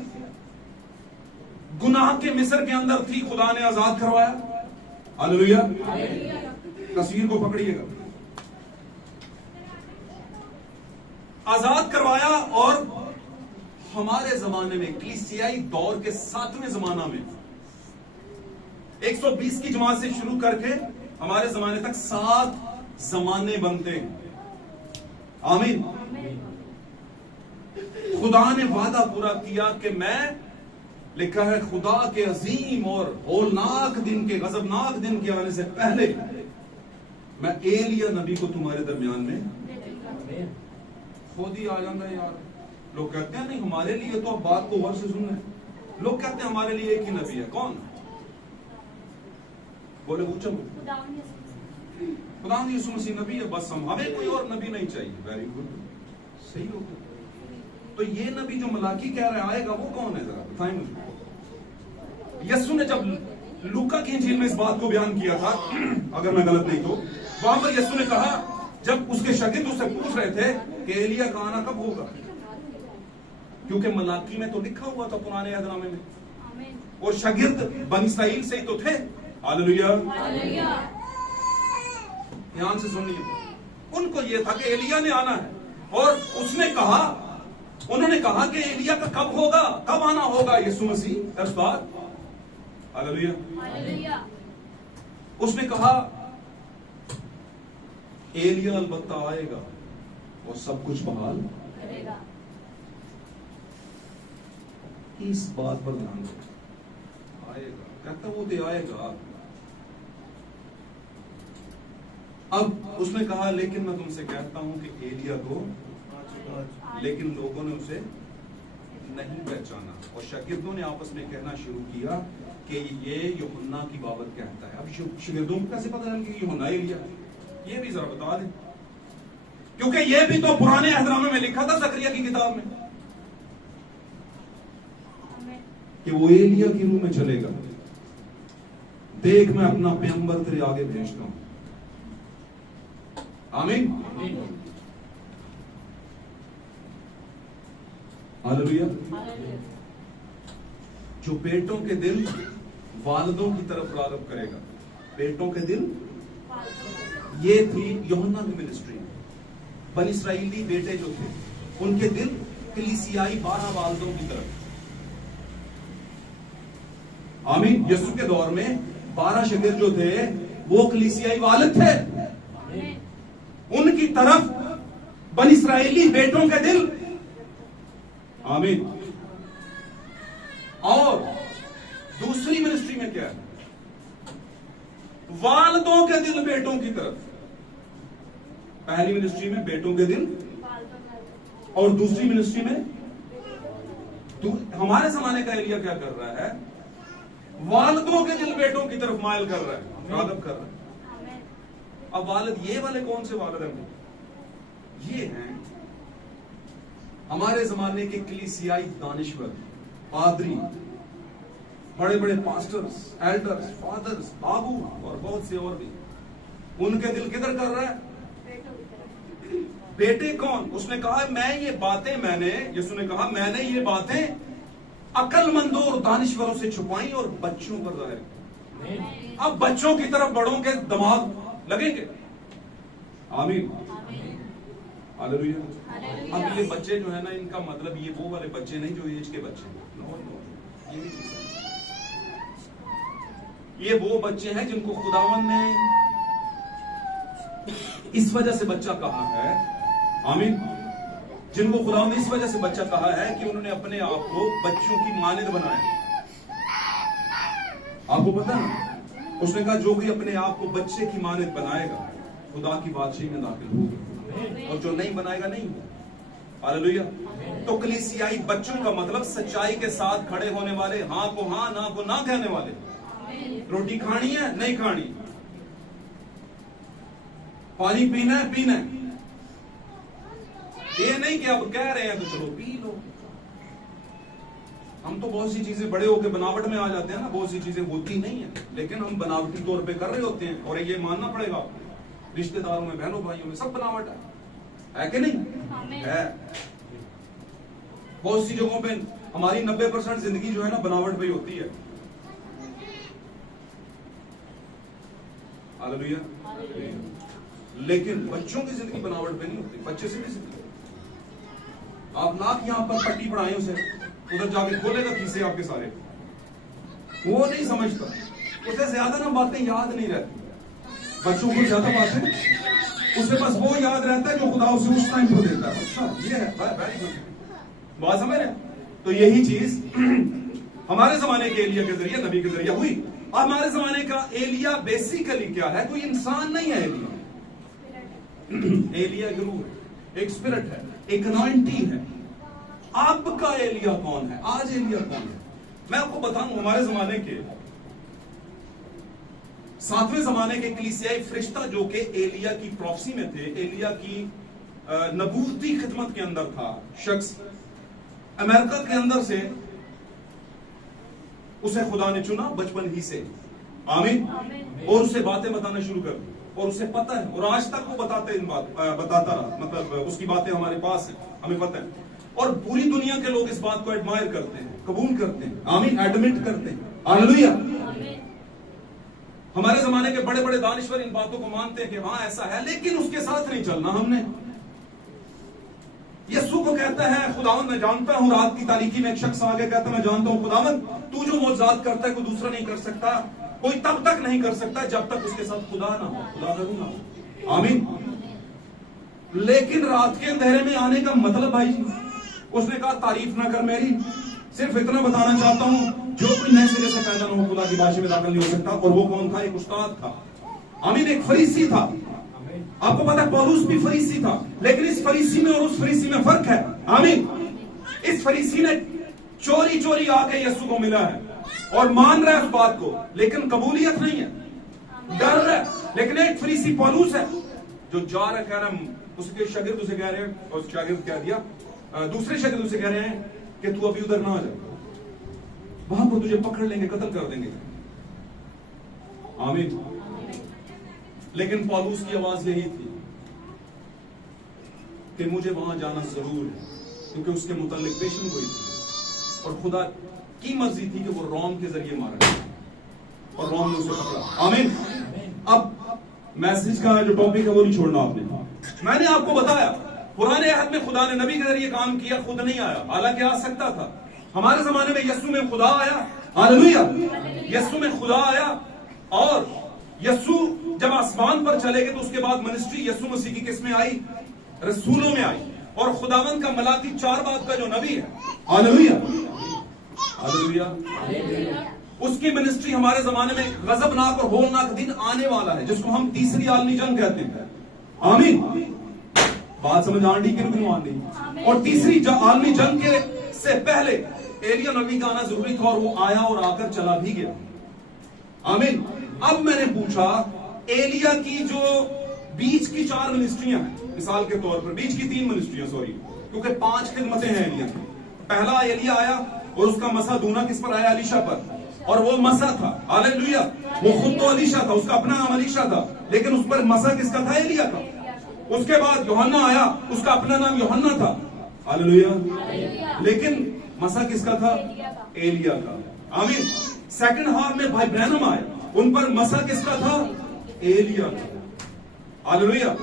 गुनाह के मिस्र के अंदर थी, खुदा ने आजाद करवाया। हालेलुया। तस्वीर को पकड़िएगा, आजाद करवाया। और हमारे जमाने में कलीसियाई दौर के 7वें जमाना में 120 की जमात से शुरू करके हमारे जमाने तक 7 जमाने बनते हैं। आमीन। खुदा ने वादा पूरा किया कि मैं, लिखा है, खुदा के अजीम और होलनाक दिन के, गजबनाक दिन के आने से पहले मैं एलिया नबी को तुम्हारे दरमियान में खुद ही आ जाना। यार लोग कहते हैं नहीं हमारे लिए तो अब बात को गौर से सुनना है। लोग कहते हैं हमारे लिए एक ही नबी है। कौन? बोले ऊंचा खुदा यीशु मसीह नबी है, बस हमें कोई और नबी नहीं चाहिए। वेरी गुड, सही हो। तो ये नबी जो मलाकी कह रहा है आएगा वो कौन है? जरा बताएं मुझे। यीशु ने जब लूका की इंजील में इस बात को बयान किया था, अगर मैं गलत नहीं तो, वहां पर यीशु ने कहा, जब उसके शागिर्द उससे पूछ रहे थे कि एलिया का आना कब होगा, क्योंकि मलाकी में तो लिखा हुआ था पुराने अहदनामे में और शागिर्द बनी इस्राइल से ही तो थे। हालेलुया। ध्यान से सुनिए, उनको यह था कि एलिया ने आना है, और उन्होंने कहा कि एलिया का कब होगा, कब आना होगा यीशु मसीह इस बार। हालेलुया। उसने कहा एलिया अलबत्ता आएगा और सब कुछ बहाल करेगा। इस बात पर ध्यान दो, आएगा, कहता वो तो आएगा। अब उसने कहा लेकिन मैं तुमसे कहता हूं कि एलिया तो, लेकिन लोगों ने उसे नहीं पहचाना, और शागिर्दों ने आपस में कहना शुरू किया कि ये यूहन्ना की बाबत कहता है। अब शागिर्दों को कैसे पता चल कि यूहन्ना एलिया है? ये भी जरा बता दें, क्योंकि ये भी तो पुराने अहदनामे में लिखा था, जकरिया की किताब में, कि वो एलिया के रूह में चलेगा। देख मैं अपना पैगंबर तेरे आगे भेजता हूं। आमीन। हालेलुया। जो बेटों के दिल वालिदों की तरफ राग़ब करेगा, बेटों के दिल, ये थी यूहन्ना की मिनिस्ट्री। बनी इस्राएली बेटे जो थे, उनके दिल कलीसियाई 12 वालिदों की तरफ। आमीन। यीशु के दौर में 12 शागिर्द जो थे वो कलीसियाई वालिद थे, उनकी तरफ बनी इस्राएली बेटों के दिल। आमीन। और दूसरी मिनिस्ट्री में क्या है? वालिदों के दिल बेटों की तरफ। पहली मिनिस्ट्री में बेटों के दिल, और दूसरी मिनिस्ट्री में हमारे जमाने का एलिया क्या कर रहा है? वालिदों के दिल बेटों की तरफ मायल कर रहा है, राग़ब कर रहा है। अब वालिद, ये वाले कौन से वालिद हैं? ये हैं हमारे जमाने के कलीसियाई दानिश्वर, पादरी, बड़े बड़े पास्टर्स, एल्डर्स, फादर्स, बाबू और बहुत से और भी। उनके दिल किधर कर रहा है? बेटे कौन? उसने कहा मैं ये बातें यीशु ने कहा मैंने ये बातें अक्लमंदों और दानिश्वरों से छुपाई और बच्चों पर जाहिर की। अब बच्चों की तरफ बड़ों के दिमाग लगेंगे। आमीन। हालेलुया। अब ये बच्चे जो है ना, इनका मतलब ये वो वाले बच्चे नहीं जो एज के बच्चे, ये वो बच्चे हैं जिनको खुदावन ने इस वजह से बच्चा कहा है। आमीन। जिनको खुदावन ने इस वजह से बच्चा कहा है कि उन्होंने अपने आप को बच्चों की मानिद बनाया। आपको पता ना, उसने कहा जो भी अपने आप को बच्चे की मानिद बनाएगा खुदा की बादशाही में दाखिल होगा, और जो नहीं बनाएगा नहीं होगा। हालेलुया। तो कलीसियाई बच्चों का मतलब सच्चाई के साथ खड़े होने वाले, हाँ को हाँ, ना को ना कहने वाले। रोटी खानी है, नहीं खानी, पानी पीना है, पीना है। ये नहीं कि अब कह रहे हैं तो चलो पी लो। हम तो बहुत सी चीजें बड़े होकर बनावट में आ जाते हैं ना, बहुत सी चीजें होती नहीं है, लेकिन हम बनावटी तौर पे कर रहे होते हैं, और ये मानना पड़ेगा। रिश्तेदारों में, बहनों भाइयों में सब बनावट है कि नहीं? है। बहुत सी जगहों पे हमारी 90% जिंदगी जो है ना बनावट पे ही होती है। हालेलुया। लेकिन बच्चों की जिंदगी बनावट पे नहीं होती, बच्चे से भी सीखते। आप लाख यहां पर पट्टी पढ़ाए उसे, उधर जाके खोलेगा खीसे आपके सारे, वो नहीं समझता। उसे ज्यादा ना बातें याद नहीं रहती, बच्चों को ज्यादा बातें, उसे बस वो याद रहता है जो खुदा उसे उस टाइम पर देता है। अच्छा ये है, वेरी गुड, बात समझ रहे? तो यही चीज हमारे जमाने के एलिया के जरिए, नबी के जरिए हुई। हमारे जमाने का एलिया बेसिकली क्या है? कोई इंसान नहीं है एलिया। एलिया एक रूह है, एक स्पिरिट है, एक अनॉइंटिंग है। आपका एलिया कौन है? आज एलिया कौन है? मैं आपको बताऊं, हमारे जमाने के 7वें जमाने के कलीसियाई फरिश्ता जो कि एलिया की प्रॉफसी में थे, एलिया की नबूवती खिदमत के अंदर था, शख्स अमेरिका के अंदर से उसे खुदा ने चुना बचपन ही से। आमीन। और उसे बातें बताना शुरू कर दी, और उसे पता है, और आज तक वो बताता रहा, मतलब उसकी बातें हमारे पास है, हमें पता है, और पूरी दुनिया के लोग इस बात को एडमायर करते हैं कबूल करते हैं, आमीन, एडमिट करते हैं। हालेलुया। हमारे जमाने के बड़े बड़े दानिश्वर इन बातों को मानते हैं कि हाँ ऐसा है, लेकिन उसके साथ नहीं चलना हमने। यीशु को कहता है खुदावंद मैं जानता हूं, रात की तारीकी में एक शख्स आगे कहता है मैं जानता हूं खुदावंद तू जो मौजूद करता है कोई दूसरा नहीं कर सकता, कोई तब तक नहीं कर सकता जब तक उसके साथ खुदा ना हो, खुदा जरूर ना हो। आमीन। लेकिन रात के अंधेरे में आने का मतलब भाई जी, उसने कहा तारीफ ना कर मेरी, सिर्फ इतना बताना चाहता हूं जो कोई नए सिरे से पैदा ना हो खुदा की बात में दाखिल नहीं हो सकता। और वो कौन था? एक उस्ताद था, आमीन, एक फरीसी था। आपको पता है पौलुस भी फरीसी था, लेकिन इस फरीसी में और उस फरीसी में फर्क है। आमीन। इस फरीसी ने चोरी चोरी आके यीशु को मिला है और मान रहा है उस बात को, लेकिन कबूलियत नहीं है, डर रहा है। लेकिन एक फरीसी पौलुस है जो जा रहा, कह रहा, उसके शागिर्द उसे कह रहे हैं, और शागिर्द कह दिया, दूसरे शागिर्द उसे कह रहे हैं कि तू अभी उधर ना आ जा, वहां पर तुझे पकड़ लेंगे, कत्ल कर देंगे। आमीन। लेकिन पौलुस की आवाज यही थी कि मुझे वहां जाना जरूर है, क्योंकि उसके मुतालिक पेशन हुई थी और खुदा की मर्जी थी कि वो रोम के जरिए मारा और रोम ने उसे पकड़ा। आमीन। अब मैसेज का जो टॉपिक है वो नहीं छोड़ना आपने। मैंने आपको बताया पुराने अहद में खुदा ने नबी के जरिए काम किया, खुद नहीं आया, हालांकि आ सकता था। हमारे जमाने में यीशु में खुदा आया। हालेलुया। यीशु में खुदा आया और यीशु जब आसमान पर चले गए तो उसके बाद मिनिस्ट्री यीशु मसीह की किसमें आई? रसूलों में आई। और खुदावंद का मलाकी 4 बात का जो नबी है, हालेलुया, हालेलुया, उसकी मिनिस्ट्री हमारे जमाने में गजबनाक और होलनाक दिन आने वाला है, जिसको हम तीसरी आलमी जंग कहते हैं। आमीन। बात समझ आंटी कि नहीं आंटी? और तीसरी आलमी जंग के से पहले एलिया नबी का आना जरूरी था और वो आया और आकर चला भी गया। आमीन। अब मैंने पूछा एलिया की जो बीच की 4 मिनिस्ट्रियां हैं, मिसाल के तौर पर बीच की 3 मिनिस्ट्रियां, सॉरी, क्योंकि 5 खिदमतें हैं एलिया की। पहला एलिया आया और उसका मसा दूना किस पर आया? अलीशा पर, और वो मसा था, हालेलुया, वो खुद तो अलीशा था, उसका अपना नाम अलीशा था, लेकिन उस पर मसा किसका था? एलिया का। उसके बाद यूहन्ना आया, उसका अपना नाम यूहन्ना था, हालेलुया, लेकिन मसा किसका था? एलिया का। आमीन। सेकंड हाफ में भाई ब्रैनम आए, उन पर मसा किसका था? एलिया का, हालेलुया,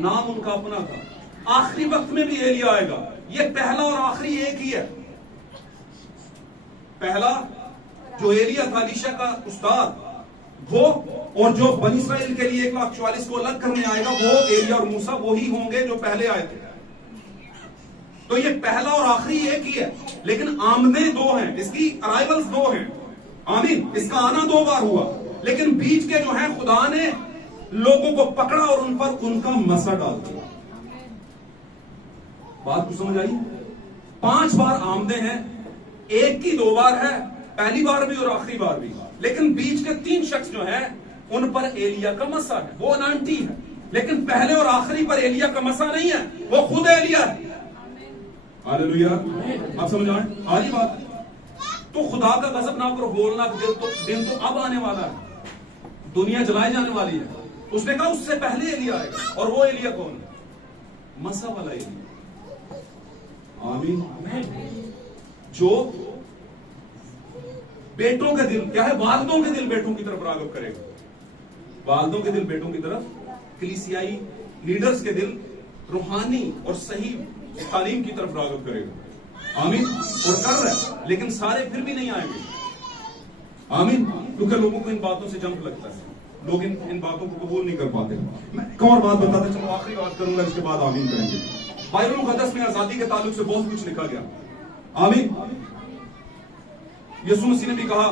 नाम उनका अपना था। आखिरी वक्त में भी एलिया आएगा। ये पहला और आखिरी एक ही है। पहला जो एलिया था अलीशा का उस्ताद, वो, और जो बनी इस्राएल के लिए 1,44,000 को अलग करने आएगा वो एलिया और मूसा वही होंगे जो पहले आए थे। तो ये पहला और आखिरी एक ही है, लेकिन आमदें 2 हैं, इसकी अराइवल्स 2 हैं। आमीन। इसका आना 2 बार हुआ, लेकिन बीच के जो है खुदा ने लोगों को पकड़ा और उन पर उनका मसा डाल दिया। बात को समझ आई? 5 बार आमदें हैं, एक की 2 बार है, पहली बार भी और आखिरी बार भी, लेकिन बीच के 3 शख्स जो हैं उन पर एलिया का मसा है, वो अनांटी है, लेकिन पहले और आखिरी पर एलिया का मसा नहीं है, वो खुद एलिया है। हालेलुया। आप समझ आए? आ रही बात? तो खुदा का गजब ना करो, बोलना दिन तो अब आने वाला है, दुनिया जलाई जाने वाली है। उसने कहा उससे पहले एलिया आएगा, और वो एलिया कौन है? मसा वाला एलिया। आमीन। जो बेटों के दिल, क्या है, वालिदों के दिल बेटों की तरफ रागब करेगा, वालिदों के दिल बेटों की तरफ, कलीसियाई लीडर्स के दिल रूहानी और सही तालीम की तरफ रागब करेगा। आमीन। और कर रहा है, लेकिन सारे फिर भी नहीं आएंगे। आमीन। क्योंकि लोगों को इन बातों से जंप लगता है, लोग इन बातों को कबूल नहीं कर पाते। मैं एक और बात बताता चलो, आखिरी बात करूंगा, इसके बाद आमीन करेंगे। बाइबल मुकद्दस में आजादी के ताल्लुक से बहुत कुछ लिखा गया। आमीन। यीशु मसीह ने भी कहा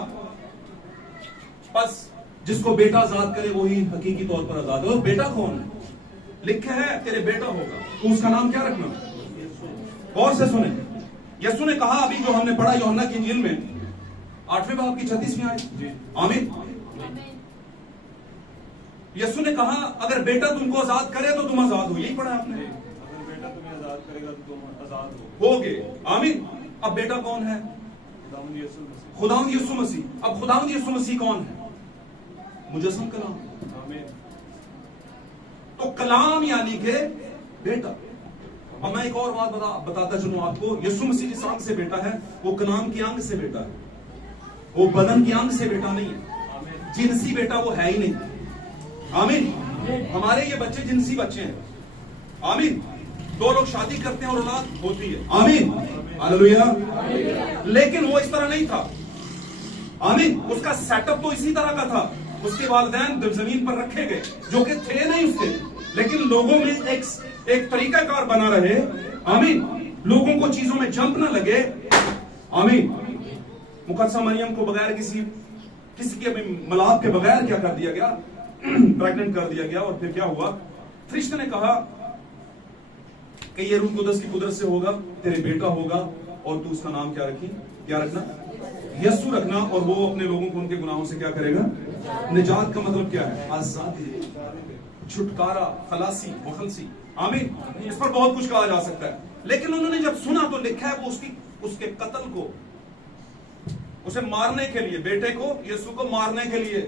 बस जिसको बेटा आजाद करे वही हकीकी तौर पर आजाद है। और बेटा कौन है? लिखा है तेरे बेटा होगा, तो उसका नाम क्या रखना? गौर से सुने, यीशु ने कहा अभी जो हमने पढ़ा यूहन्ना की इंजील में 8वें बाब की 36वीं आयत। आमीन। यीशु ने कहा अगर बेटा तुमको आजाद करे तो तुम आजाद हो, यही पढ़ा आपने। अगर बेटा तुम्हें आजाद करेगा तो तुम आजाद होगे। आमीन। अब बेटा कौन है? खुदावंद यीशु मसीह। अब खुदावंद यीशु मसीह कौन है? मुजस्सम कलाम। आमीन। तो कलाम यानी के बेटा। अब मैं एक और बात बताता चलूं आपको। यीशु मसीह जिस अंग से बेटा है वो कनान के अंग से बेटा है, वो बदन के अंग से बेटा नहीं है। जिनसी बेटा वो है ही नहीं। आमीन। हमारे ये बच्चे जिनसी बच्चे हैं। आमीन। दो लोग शादी करते हैं और औलाद होती है। आमीन, हालेलुया। लेकिन वो इस तरह नहीं था। आमीन। उसका सेटअप तो इसी तरह का था। उसके वालिदैन जमीन पर रखे गए जो कि थे नहीं उसके, लेकिन लोगों में एक तरीकाकार बना रहे। आमीन। लोगों को चीजों में जंप ना लगे। आमीन। मुकद्दसा मरियम को बगैर किसी के मलाप के बगैर क्या कर दिया गया? प्रेग्नेंट कर दिया गया। और फिर क्या हुआ? फरिश्ते ने कहा कि ये रूह कुदस की कुदरत से होगा, तेरे बेटा होगा और तू उसका नाम क्या रखना? यीशु रखना। और वो अपने लोगों को उनके गुनाहों से क्या करेगा? निजात का मतलब क्या है? आजादी, छुटकारा, खलासी, मुखलसी। आमीन। इस पर बहुत कुछ कहा जा सकता है, लेकिन उन्होंने जब सुना तो लिखा है वो उसके कत्ल को, उसे मारने के लिए, बेटे को, यीशु को मारने के लिए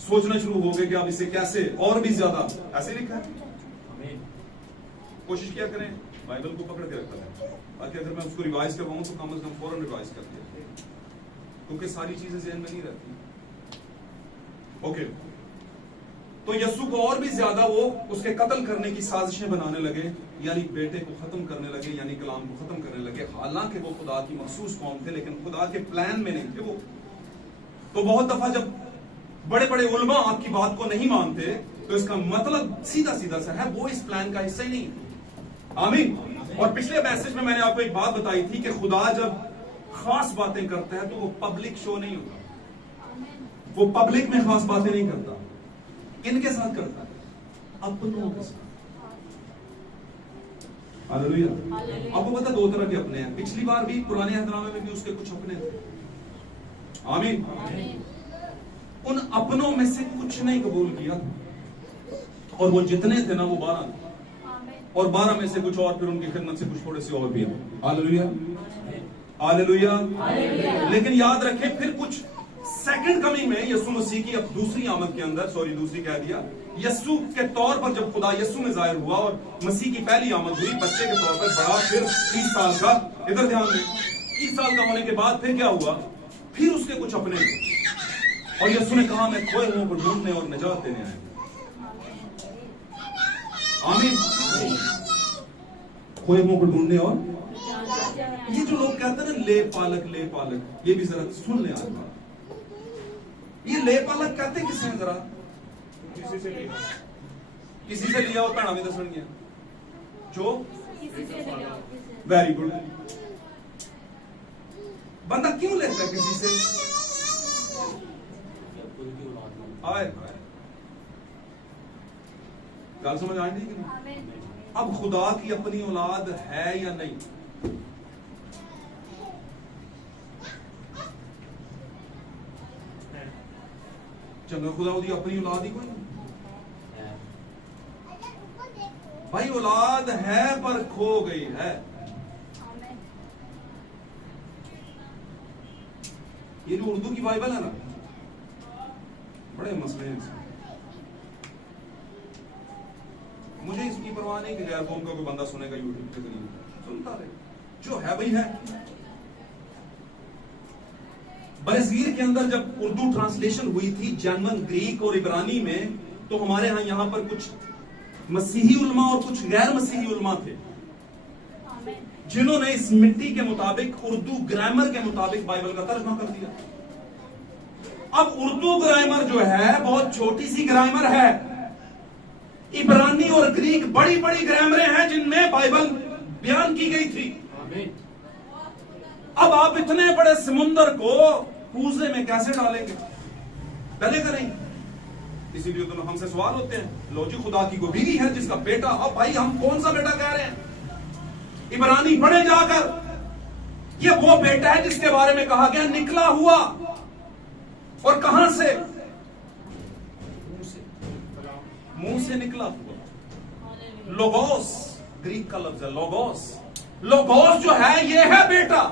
सोचना शुरू हो गए कि अब इसे कैसे और भी ज्यादा। ऐसे लिखा है। कोशिश किया करें बाइबल को पकड़ के रखा है, ताकि अगर मैं उसको रिवाइज करवाऊं तो कम से कम फौरन रिवाइज कर दिया, क्योंकि सारी चीजें ज़हन में नहीं रहती। ओके, तो यीशु को और भी ज्यादा वो उसके कत्ल करने की साजिशें बनाने लगे, यानी बेटे को खत्म करने लगे, यानी कलाम को खत्म करने लगे। हालांकि वो खुदा की मखसूस कौम थे, लेकिन खुदा के प्लान में नहीं थे वो। तो बहुत दफा जब बड़े बड़े उलमा आपकी बात को नहीं मानते तो इसका मतलब सीधा सीधा सा है वो इस प्लान का हिस्सा ही नहीं। आमीन। और पिछले मैसेज में मैंने आपको एक बात बताई थी कि खुदा जब खास बातें करता है तो वो पब्लिक शो नहीं होता, वो पब्लिक में खास बातें नहीं करता। किनके साथ करता है? अपनों के साथ। हालेलुया। आपको पता दो तरह के अपने हैं। पिछली बार भी पुराने अहदनामे में भी उसके कुछ अपने थे। आमीन। उन अपनों में से कुछ नहीं कबूल किया, और वो जितने थे ना वो 12 थे, और 12 में से कुछ और फिर उनकी खिदमत से कुछ थोड़े से और भी हैं। Hallelujah, hallelujah. लेकिन याद रखें, फिर कुछ सेकंड कमिंग में यीशु मसीह की अब दूसरी आमद के अंदर, दूसरी कह दिया, यीशु के तौर पर जब खुदा यीशु में जाहिर हुआ और मसीह की पहली आमद हुई बच्चे के तौर पर, बड़ा, फिर 30 साल का, इधर ध्यान दें, 30 साल का होने के बाद फिर क्या हुआ? फिर उसके कुछ अपने, और यीशु ने कहा मैं खोए हुओं को ढूंढने और निजात देने आया। आमीन। खोए हुओं को ढूंढने और, ये जो लोग कहते हैं ना ले पालक, ये भी जरा सुन ले आज। ये ले पालक कहते किसे हैं? जरा किसी से लिया और भैणा भी दसन गया जो वेरी गुड। बंदा क्यों लेता है किसी से? आए गल समझ आई नहीं कि नहीं? अब खुदा की अपनी औलाद है या नहीं? चंगा खुदा उसकी अपनी औलाद ही कोई नहीं भाई। औलाद है पर खो गई है। ये जो उर्दू की बाइबल है ना, बड़े मसले हैं इसमें। मुझे इसकी परवाह नहीं कि गैर कौम का कोई बंदा सुनेगा यूट्यूब के जरिए, सुनता रहे, जो है भाई है। बरसीर के अंदर जब उर्दू ट्रांसलेशन हुई थी जर्मन, ग्रीक और इब्रानी में, तो हमारे यहां पर कुछ मसीही उलमा और कुछ गैर मसीही उलमा थे जिन्होंने इस मिट्टी के मुताबिक, उर्दू ग्रामर के मुताबिक बाइबल का तर्जुमा कर दिया। अब उर्दू ग्रामर जो है बहुत छोटी सी ग्रामर है, इब्रानी और ग्रीक बड़ी बड़ी ग्रामरें हैं जिनमें बाइबल बयान की गई थी। अब आप इतने बड़े समुंदर को पूजे में कैसे डालेंगे? डालेगा नहीं। इसीलिए तो हमसे सवाल होते हैं, लो जी खुदा की कोई बीवी है जिसका बेटा, अब भाई हम कौन सा बेटा कह रहे हैं? इब्रानी पढ़े जाकर, ये वो बेटा है जिसके बारे में कहा गया निकला हुआ। और कहां से? मुंह से निकला हुआ। लोगोस ग्रीक का लफ्ज है, लोगोस। लोगोस जो है ये है बेटा,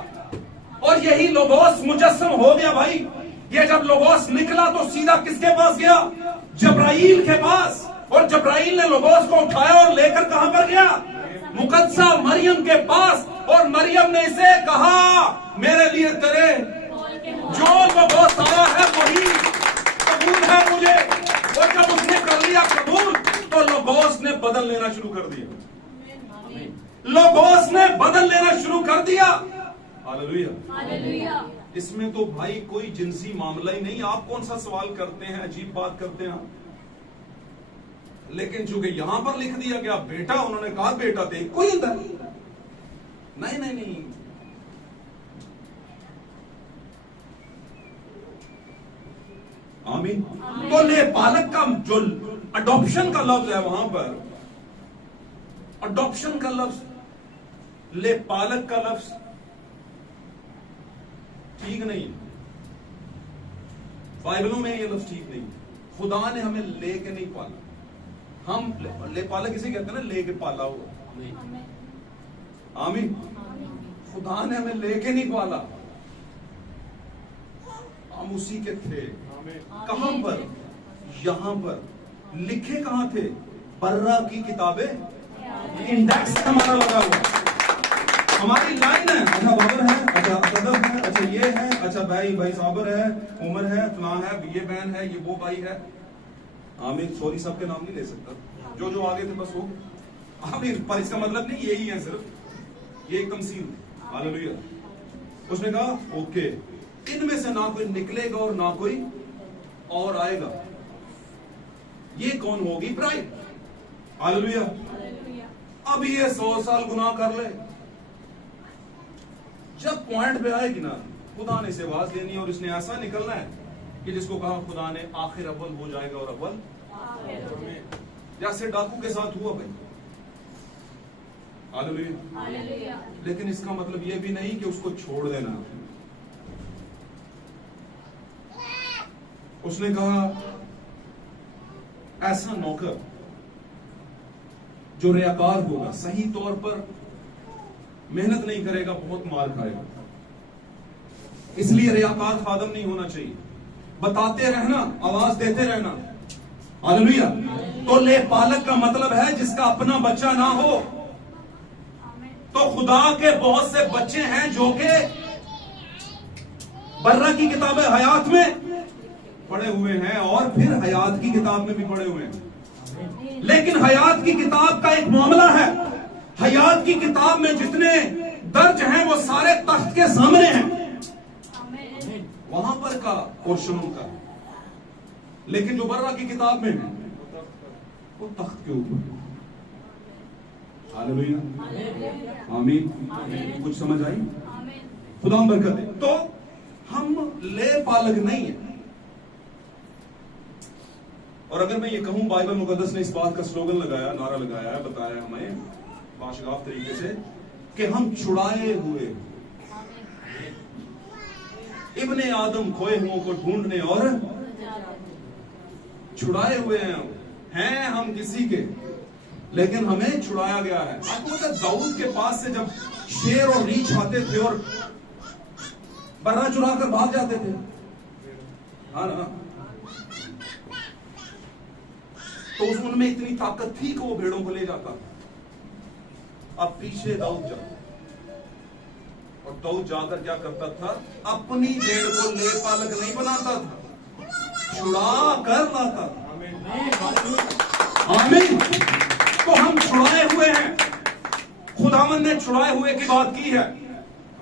और यही लोगोस मुजस्सम हो गया भाई। ये जब लोगोस निकला तो सीधा किसके पास गया? जब्राइल के पास। और जब्राइल ने लोगोस को उठाया और लेकर कहां पर गया? मुकद्दसा मरियम के पास, और मरियम ने इसे कहा मेरे लिए तेरे जो लोगोस आया है वही कबूल है मुझे। और जब उसने कर लिया कबूल तो लोगोस ने बदल लेना शुरू कर दिया। लोगोस ने बदल लेना शुरू कर दिया। हालेलुया। इसमें तो भाई कोई जिनसी मामला ही नहीं। आप कौन सा सवाल करते हैं, अजीब बात करते हैं। लेकिन चूंकि यहां पर लिख दिया गया बेटा, उन्होंने कहा बेटा थे, कोई अंदर नहीं नहीं नहीं। आमीन। तो ले पालक का जो अडॉप्शन का लफ्ज है वहां पर, अडॉप्शन का लफ्ज, ले पालक का लफ्ज ठीक नहीं है। बाइबलों में ये लफ्ज ठीक नहीं है। खुदा ने हमें लेके नहीं पाला। हम ले पालक इसे कहते हैं ना, लेके पाला हुआ। आमीन। खुदा ने हमें लेके नहीं पाला, हम उसी के थे। कहां पर? यहां पर। लिखे कहां थे? बर्रा की किताबें, इंडेक्स हमारा लगा हुआ, हमारी लाइन है। अच्छा बाबर है, अच्छा कदम है, अच्छा ये है, अच्छा भाई साबर है, उमर है, फलां है, ये बहन है, ये वो भाई है। आमीन। सॉरी सबके नाम नहीं ले सकता, जो जो आगे थे बस वो। आमीन। पर इसका मतलब नहीं यही है, सिर्फ ये एक तमसील। हालेलुया। उसने कहा ओके, इनमें से ना कोई निकलेगा और ना कोई और आएगा। ये कौन होगी? ब्राइड। हालेलुया। अब ये 100 साल गुनाह कर ले, जब पॉइंट पे आएगी ना, खुदा ने इसे आवाज देनी है और इसने ऐसा निकलना है कि जिसको कहा खुदा ने आखिर अव्वल हो जाएगा और अव्वल, जैसे डाकू के साथ हुआ भाई। हालेलुया। लेकिन इसका मतलब यह भी नहीं कि उसको छोड़ देना। उसने कहा ऐसा नौकर जो रियाकार होगा, सही तौर पर मेहनत नहीं करेगा, बहुत मार खाएगा। इसलिए रियाकार खादम नहीं होना चाहिए, बताते रहना, आवाज देते रहना। हालेलुया। तो ले पालक का मतलब है जिसका अपना बच्चा ना हो। तो खुदा के बहुत से बच्चे हैं जो के बर्रा की किताब हयात में पढ़े हुए हैं और फिर हयात की किताब में भी पढ़े हुए हैं। लेकिन हयात की किताब का एक मामला है, हयात की किताब में जितने दर्ज हैं वो सारे तख्त के सामने हैं, वहां पर का पोर्शन उनका। लेकिन जो बर्रा की किताब में है वो तख्त के ऊपर। हालेलुया। आमीन। कुछ समझ आई? खुदा बरकत दे। तो हम ले पालक नहीं है। और अगर मैं ये कहूं, बाइबल मुकद्दस ने इस बात का स्लोगन लगाया, नारा लगाया है, बताया हमें बाशगाफ तरीके से कि हम छुड़ाए हुए, इब्ने आदम खोए हुओं को ढूंढने और छुड़ाए हुए हैं हम किसी के, लेकिन हमें छुड़ाया गया है। आपको पता है दाऊद के पास से जब शेर और रीछ आते थे और बर्रा चुरा कर भाग जाते थे, हाँ ना, तो उनमें इतनी ताकत थी कि वो भेड़ों को ले जाता था। अब पीछे दाऊद जाता और दाऊद जाकर क्या करता था? अपनी भेड़ को ले पालक नहीं बनाता था, छुड़ा कर लाता था। आमीन। तो हम छुड़ाए हुए हैं, खुदावंद ने छुड़ाए हुए की बात की है।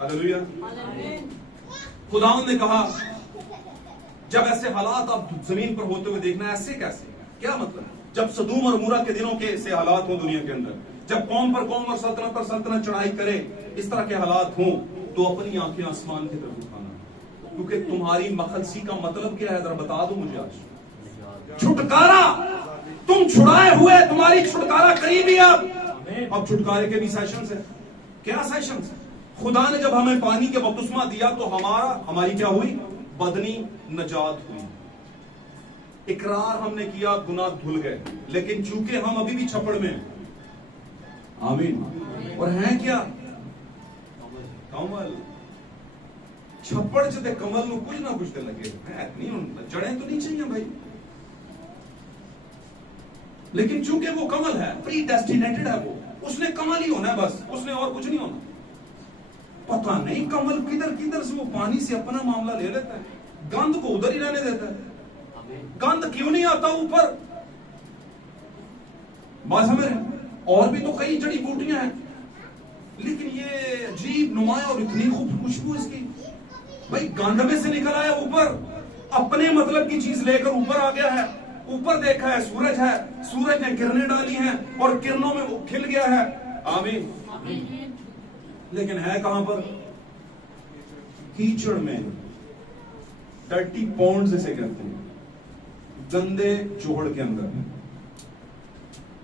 हालेलुया। खुदावंद ने कहा जब ऐसे हालात आप जमीन पर होते हुए देखना, ऐसे कैसे, क्या मतलब? जब सदूम और मूरा के दिनों के ऐसे हालात हो दुनिया के अंदर, जब कौम पर कौम और सल्तनत पर सल्तनत चढ़ाई करे, इस तरह के हालात हों, तो अपनी आंखें आसमान की तरफ उठाना। क्योंकि तुम्हारी मखलसी का मतलब क्या है, जरा बता दो मुझे आज। छुटकारा। तुम छुड़ाए हुए, तुम्हारी छुटकारा करीब ही। अब छुटकारे के भी सेशंस है। क्या सेशंस? खुदा ने जब हमें पानी के बपतिस्मा दिया तो हमारी क्या हुई? बदनी नजात हुई। इकरार हमने किया, गुनाह धुल गए। लेकिन चूंकि हम अभी भी छपड़ में हैं, आमीन, और हैं क्या? कमल। छप्पड़ च कमल नु कुछ ना कुछ तो लगे है नहीं, जड़ें तो नहीं चाहिए भाई। लेकिन चूंकि वो कमल है, प्री डेस्टिनेटेड है वो, उसने कमल ही होना है बस, उसने और कुछ नहीं होना। पता नहीं कमल किधर किधर से वो पानी से अपना मामला ले लेता है, गंध को उधर ही रहने देता है। गंध क्यों नहीं आता ऊपर? बात समझ रहे? और भी तो कई जड़ी बूटियां हैं, लेकिन ये अजीब नुमाया और इतनी खूब खुशबू इसकी। भाई गंध में से निकल आया ऊपर, अपने मतलब की चीज लेकर ऊपर आ गया है। ऊपर देखा है सूरज है, सूरज ने किरणें डाली हैं और किरणों में वो खिल गया है। आमीन। लेकिन है कहां पर? कीचड़ में, डर्टी पॉन्ड जिसे कहते हैं, गंदे जोहड़ के अंदर।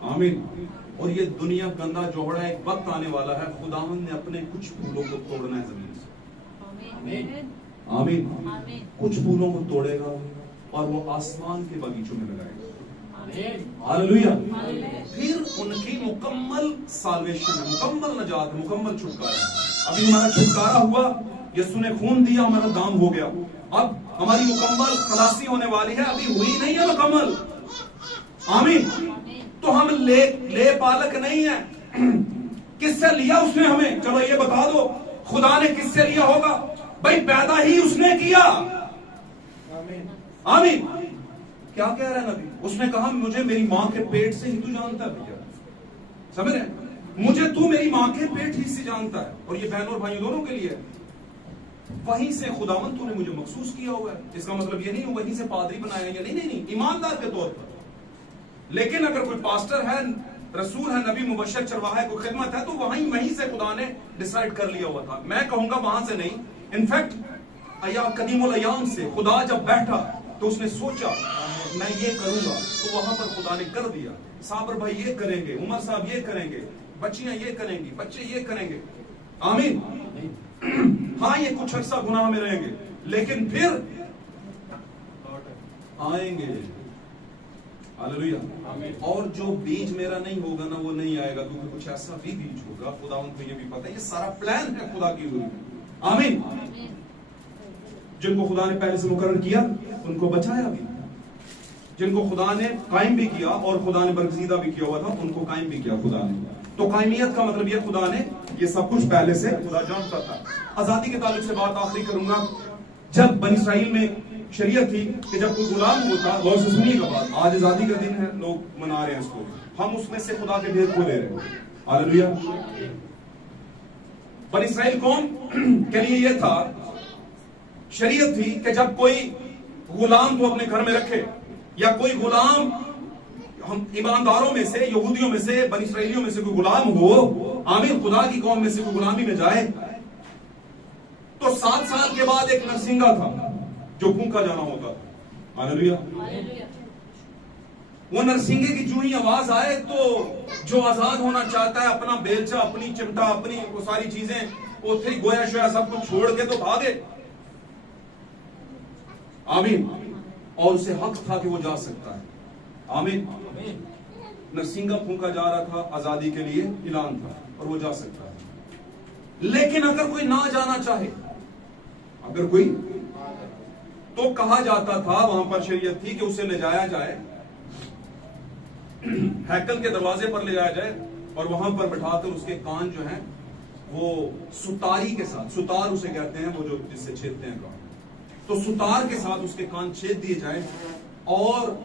आमीन। और ये दुनिया गंदा जोहड़ा है, एक वक्त आने वाला है खुदावंद ने अपने कुछ फूलों को तोड़ना है जमीन से। आमीन। कुछ फूलों को तोड़ेगा और वो आसमान के बगीचों में लगाएगा। हालेलुया। फिर उनकी मुकम्मल साल्वेशन है, मुकम्मल नजात, मुकम्मल छुटकारा। अभी हमारा छुटकारा हुआ, यीशु ने खून दिया, हमारा दाम हो गया। अब हमारी मुकम्मल खलासी होने वाली है, अभी हुई नहीं है मुकम्मल। आमीन। तो हम ले पालक नहीं है। किससे लिया उसने हमें? चलो ये बता दो, खुदा ने किससे लिया होगा? भाई पैदा ही उसने किया। आमीन। क्या कह रहा है नबी? उसने कहा मुझे मेरी मां के पेट से ही तू जानता है। भैया समझ रहे? मुझे तू मेरी मां के पेट ही से जानता है। और ये बहनों और भाइयों दोनों के लिए, वहीं से खुदावंद तूने मुझे महसूस किया हुआ है। इसका मतलब ये नहीं वहीं से पादरी बनाया या नहीं, ईमानदार के तौर पर। लेकिन अगर कोई पास्टर है, रसूल है, नबी, मुबश्शिर, चरवाहा को खिदमत है, तो वहीं से खुदा ने डिसाइड कर लिया हुआ था। मैं कहूंगा वहां से नहीं। इनफैक्ट कदीमुल अयाम से खुदा जब बैठा तो उसने सोचा मैं ये करूंगा, तो वहां पर खुदा ने कर दिया। साबर भाई ये करेंगे, उमर साहब ये करेंगे, बच्चियां ये करेंगी, बच्चे ये करेंगे। आमीन। हाँ ये कुछ अर्सा गुनाह में रहेंगे, लेकिन फिर आएंगे। हालेलुया। और जो बीज मेरा नहीं होगा ना, वो नहीं आएगा, क्योंकि कुछ ऐसा भी बीज होगा। खुदावंद को ये भी पता है, ये सारा प्लान है खुदा की हुई। आमीन। जिनको खुदा ने पहले से मुकर्रर किया उनको बचाया भी, जिनको खुदा ने कायम भी किया और खुदा ने बरगजीदा भी किया हुआ था उनको कायम भी किया खुदा ने। तो कायमियत का मतलब ये खुदा ने ये सब कुछ पहले से खुदा जानता था। आजादी के ताल्लुक से बात आखिरी करूंगा। जब बनी इस्राइल में शरीयत थी कि जब कोई गुलाम होता, गौर से सुनिएगा बात, आज आजादी का दिन है, लोग मना रहे हैं इसको, हम उसमें से खुदा के भेद को ले रहे हैं। हालेलुया। बनी इस्राइल कौम के लिए यह था, शरीयत थी कि जब कोई गुलाम को अपने घर में रखे, या कोई गुलाम हम ईमानदारों में से, यहूदियों में से, बनी इस्राइलियों में से कोई गुलाम हो, आमीन, खुदा की कौम में से कोई गुलामी में जाए, तो 7 साल के बाद एक नरसिंगा था जो फूंका जाना होता था। हालेलुया। वो नरसिंगे की जूही आवाज आए तो जो आजाद होना चाहता है, अपना बेलचा, अपनी चिमटा, अपनी वो सारी चीजें, वो थे गोया शोया सब कुछ छोड़ के तो भागे। आमीन। और उसे हक था कि वो जा सकता है। आमीन। नरसिंगा फूंका जा रहा था, आजादी के लिए ऐलान था, और वो जा सकता है। लेकिन अगर कोई ना जाना चाहे, अगर कोई, तो कहा जाता था, वहां पर शरीयत थी कि उसे ले जाया जाए, हैकल के दरवाजे पर ले जाया जाए, और वहां पर बैठाकर उसके कान जो हैं वो सुतारी के साथ, सुतार उसे कहते हैं, वो जो जिससे छेदते हैं कान, तो सुतार के साथ उसके कान छेद दिए जाए। और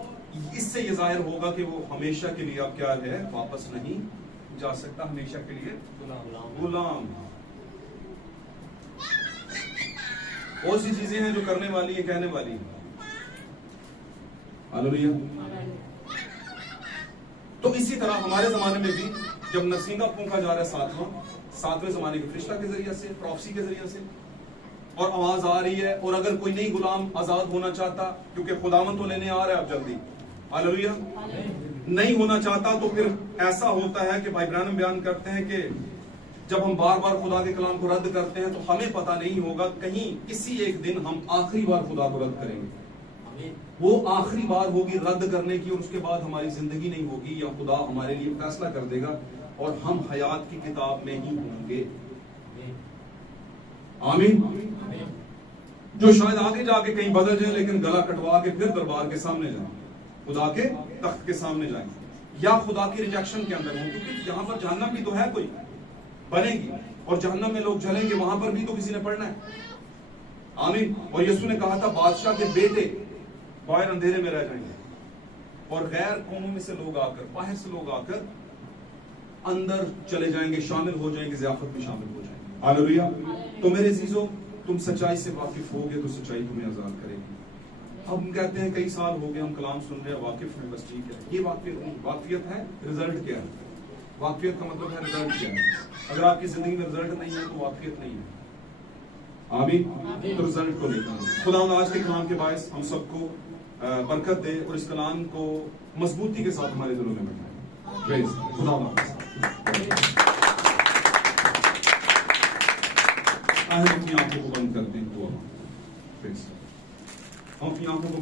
इससे यह जाहिर होगा कि वो हमेशा के लिए अब क्या है, वापस नहीं जा सकता, हमेशा के लिए गुलाम। बहुत सी चीजें हैं जो करने वाली है, कहने वाली है। हालेलुया। तो इसी तरह हमारे जमाने में भी जब नरसिंगा फूंका जा रहा है, सातवें जमाने के फरिश्ता के जरिए से, प्रॉफसी के जरिए से, और आवाज आ रही है, और अगर कोई नहीं गुलाम आजाद होना चाहता, क्योंकि खुदावंद तो लेने आ रहा है अब जल्दी, हालेलुया, नहीं होना चाहता, तो फिर ऐसा होता है कि भाई ब्रानम बयान करते हैं कि जब हम बार बार खुदा के कलाम को रद्द करते हैं, तो हमें पता नहीं होगा, कहीं किसी एक दिन हम आखिरी बार खुदा को रद्द करेंगे। वो आखिरी बार होगी रद्द करने की, और उसके बाद हमारी जिंदगी नहीं होगी, या खुदा हमारे लिए फैसला कर देगा और हम हयात की किताब में ही होंगे। आमीन। जो शायद आगे जाके कहीं बदल जाए, लेकिन गला कटवा के फिर दरबार के सामने जाए, खुदा के तख्त के सामने जाए, या खुदा के रिजेक्शन के अंदर हूं, क्योंकि यहां पर जहन्नम भी तो है, कोई बनेगी और जहन्नम में लोग जलेंगे, वहां पर भी तो किसी ने पढ़ना है। आमीन। और यीशु ने कहा था बादशाह के बेटे बाहर अंधेरे में रह जाएंगे और गैर कौमों में से लोग आकर, बाहर से लोग आकर अंदर चले जाएंगे, शामिल हो जाएंगे, ज़ियाफत में शामिल हो जाएंगे। हालेलुया। तो मेरे अजीजों, तुम सच्चाई से वाकिफ होगे तो सच्चाई तुम्हें आजाद करेगी। अब हम कहते हैं कई साल हो गए हम कलाम सुन रहे हैं, वाकिफ में, बस ठीक है। ये वाकिफियत है। रिजल्ट क्या है? वाकिफियत का मतलब है रिजल्ट क्या है। अगर आपकी जिंदगी में रिजल्ट नहीं है तो वाकिफियत नहीं है। आमीन। तो रिजल्ट को लेकर खुदा आज के कलाम के बायस हम सबको बरकत दे और इस कलाम को मजबूती के साथ हमारे दिलों में बैठाए। खुदा अपनी आंखों को बंद करते हैं, हम अपनी आंखों को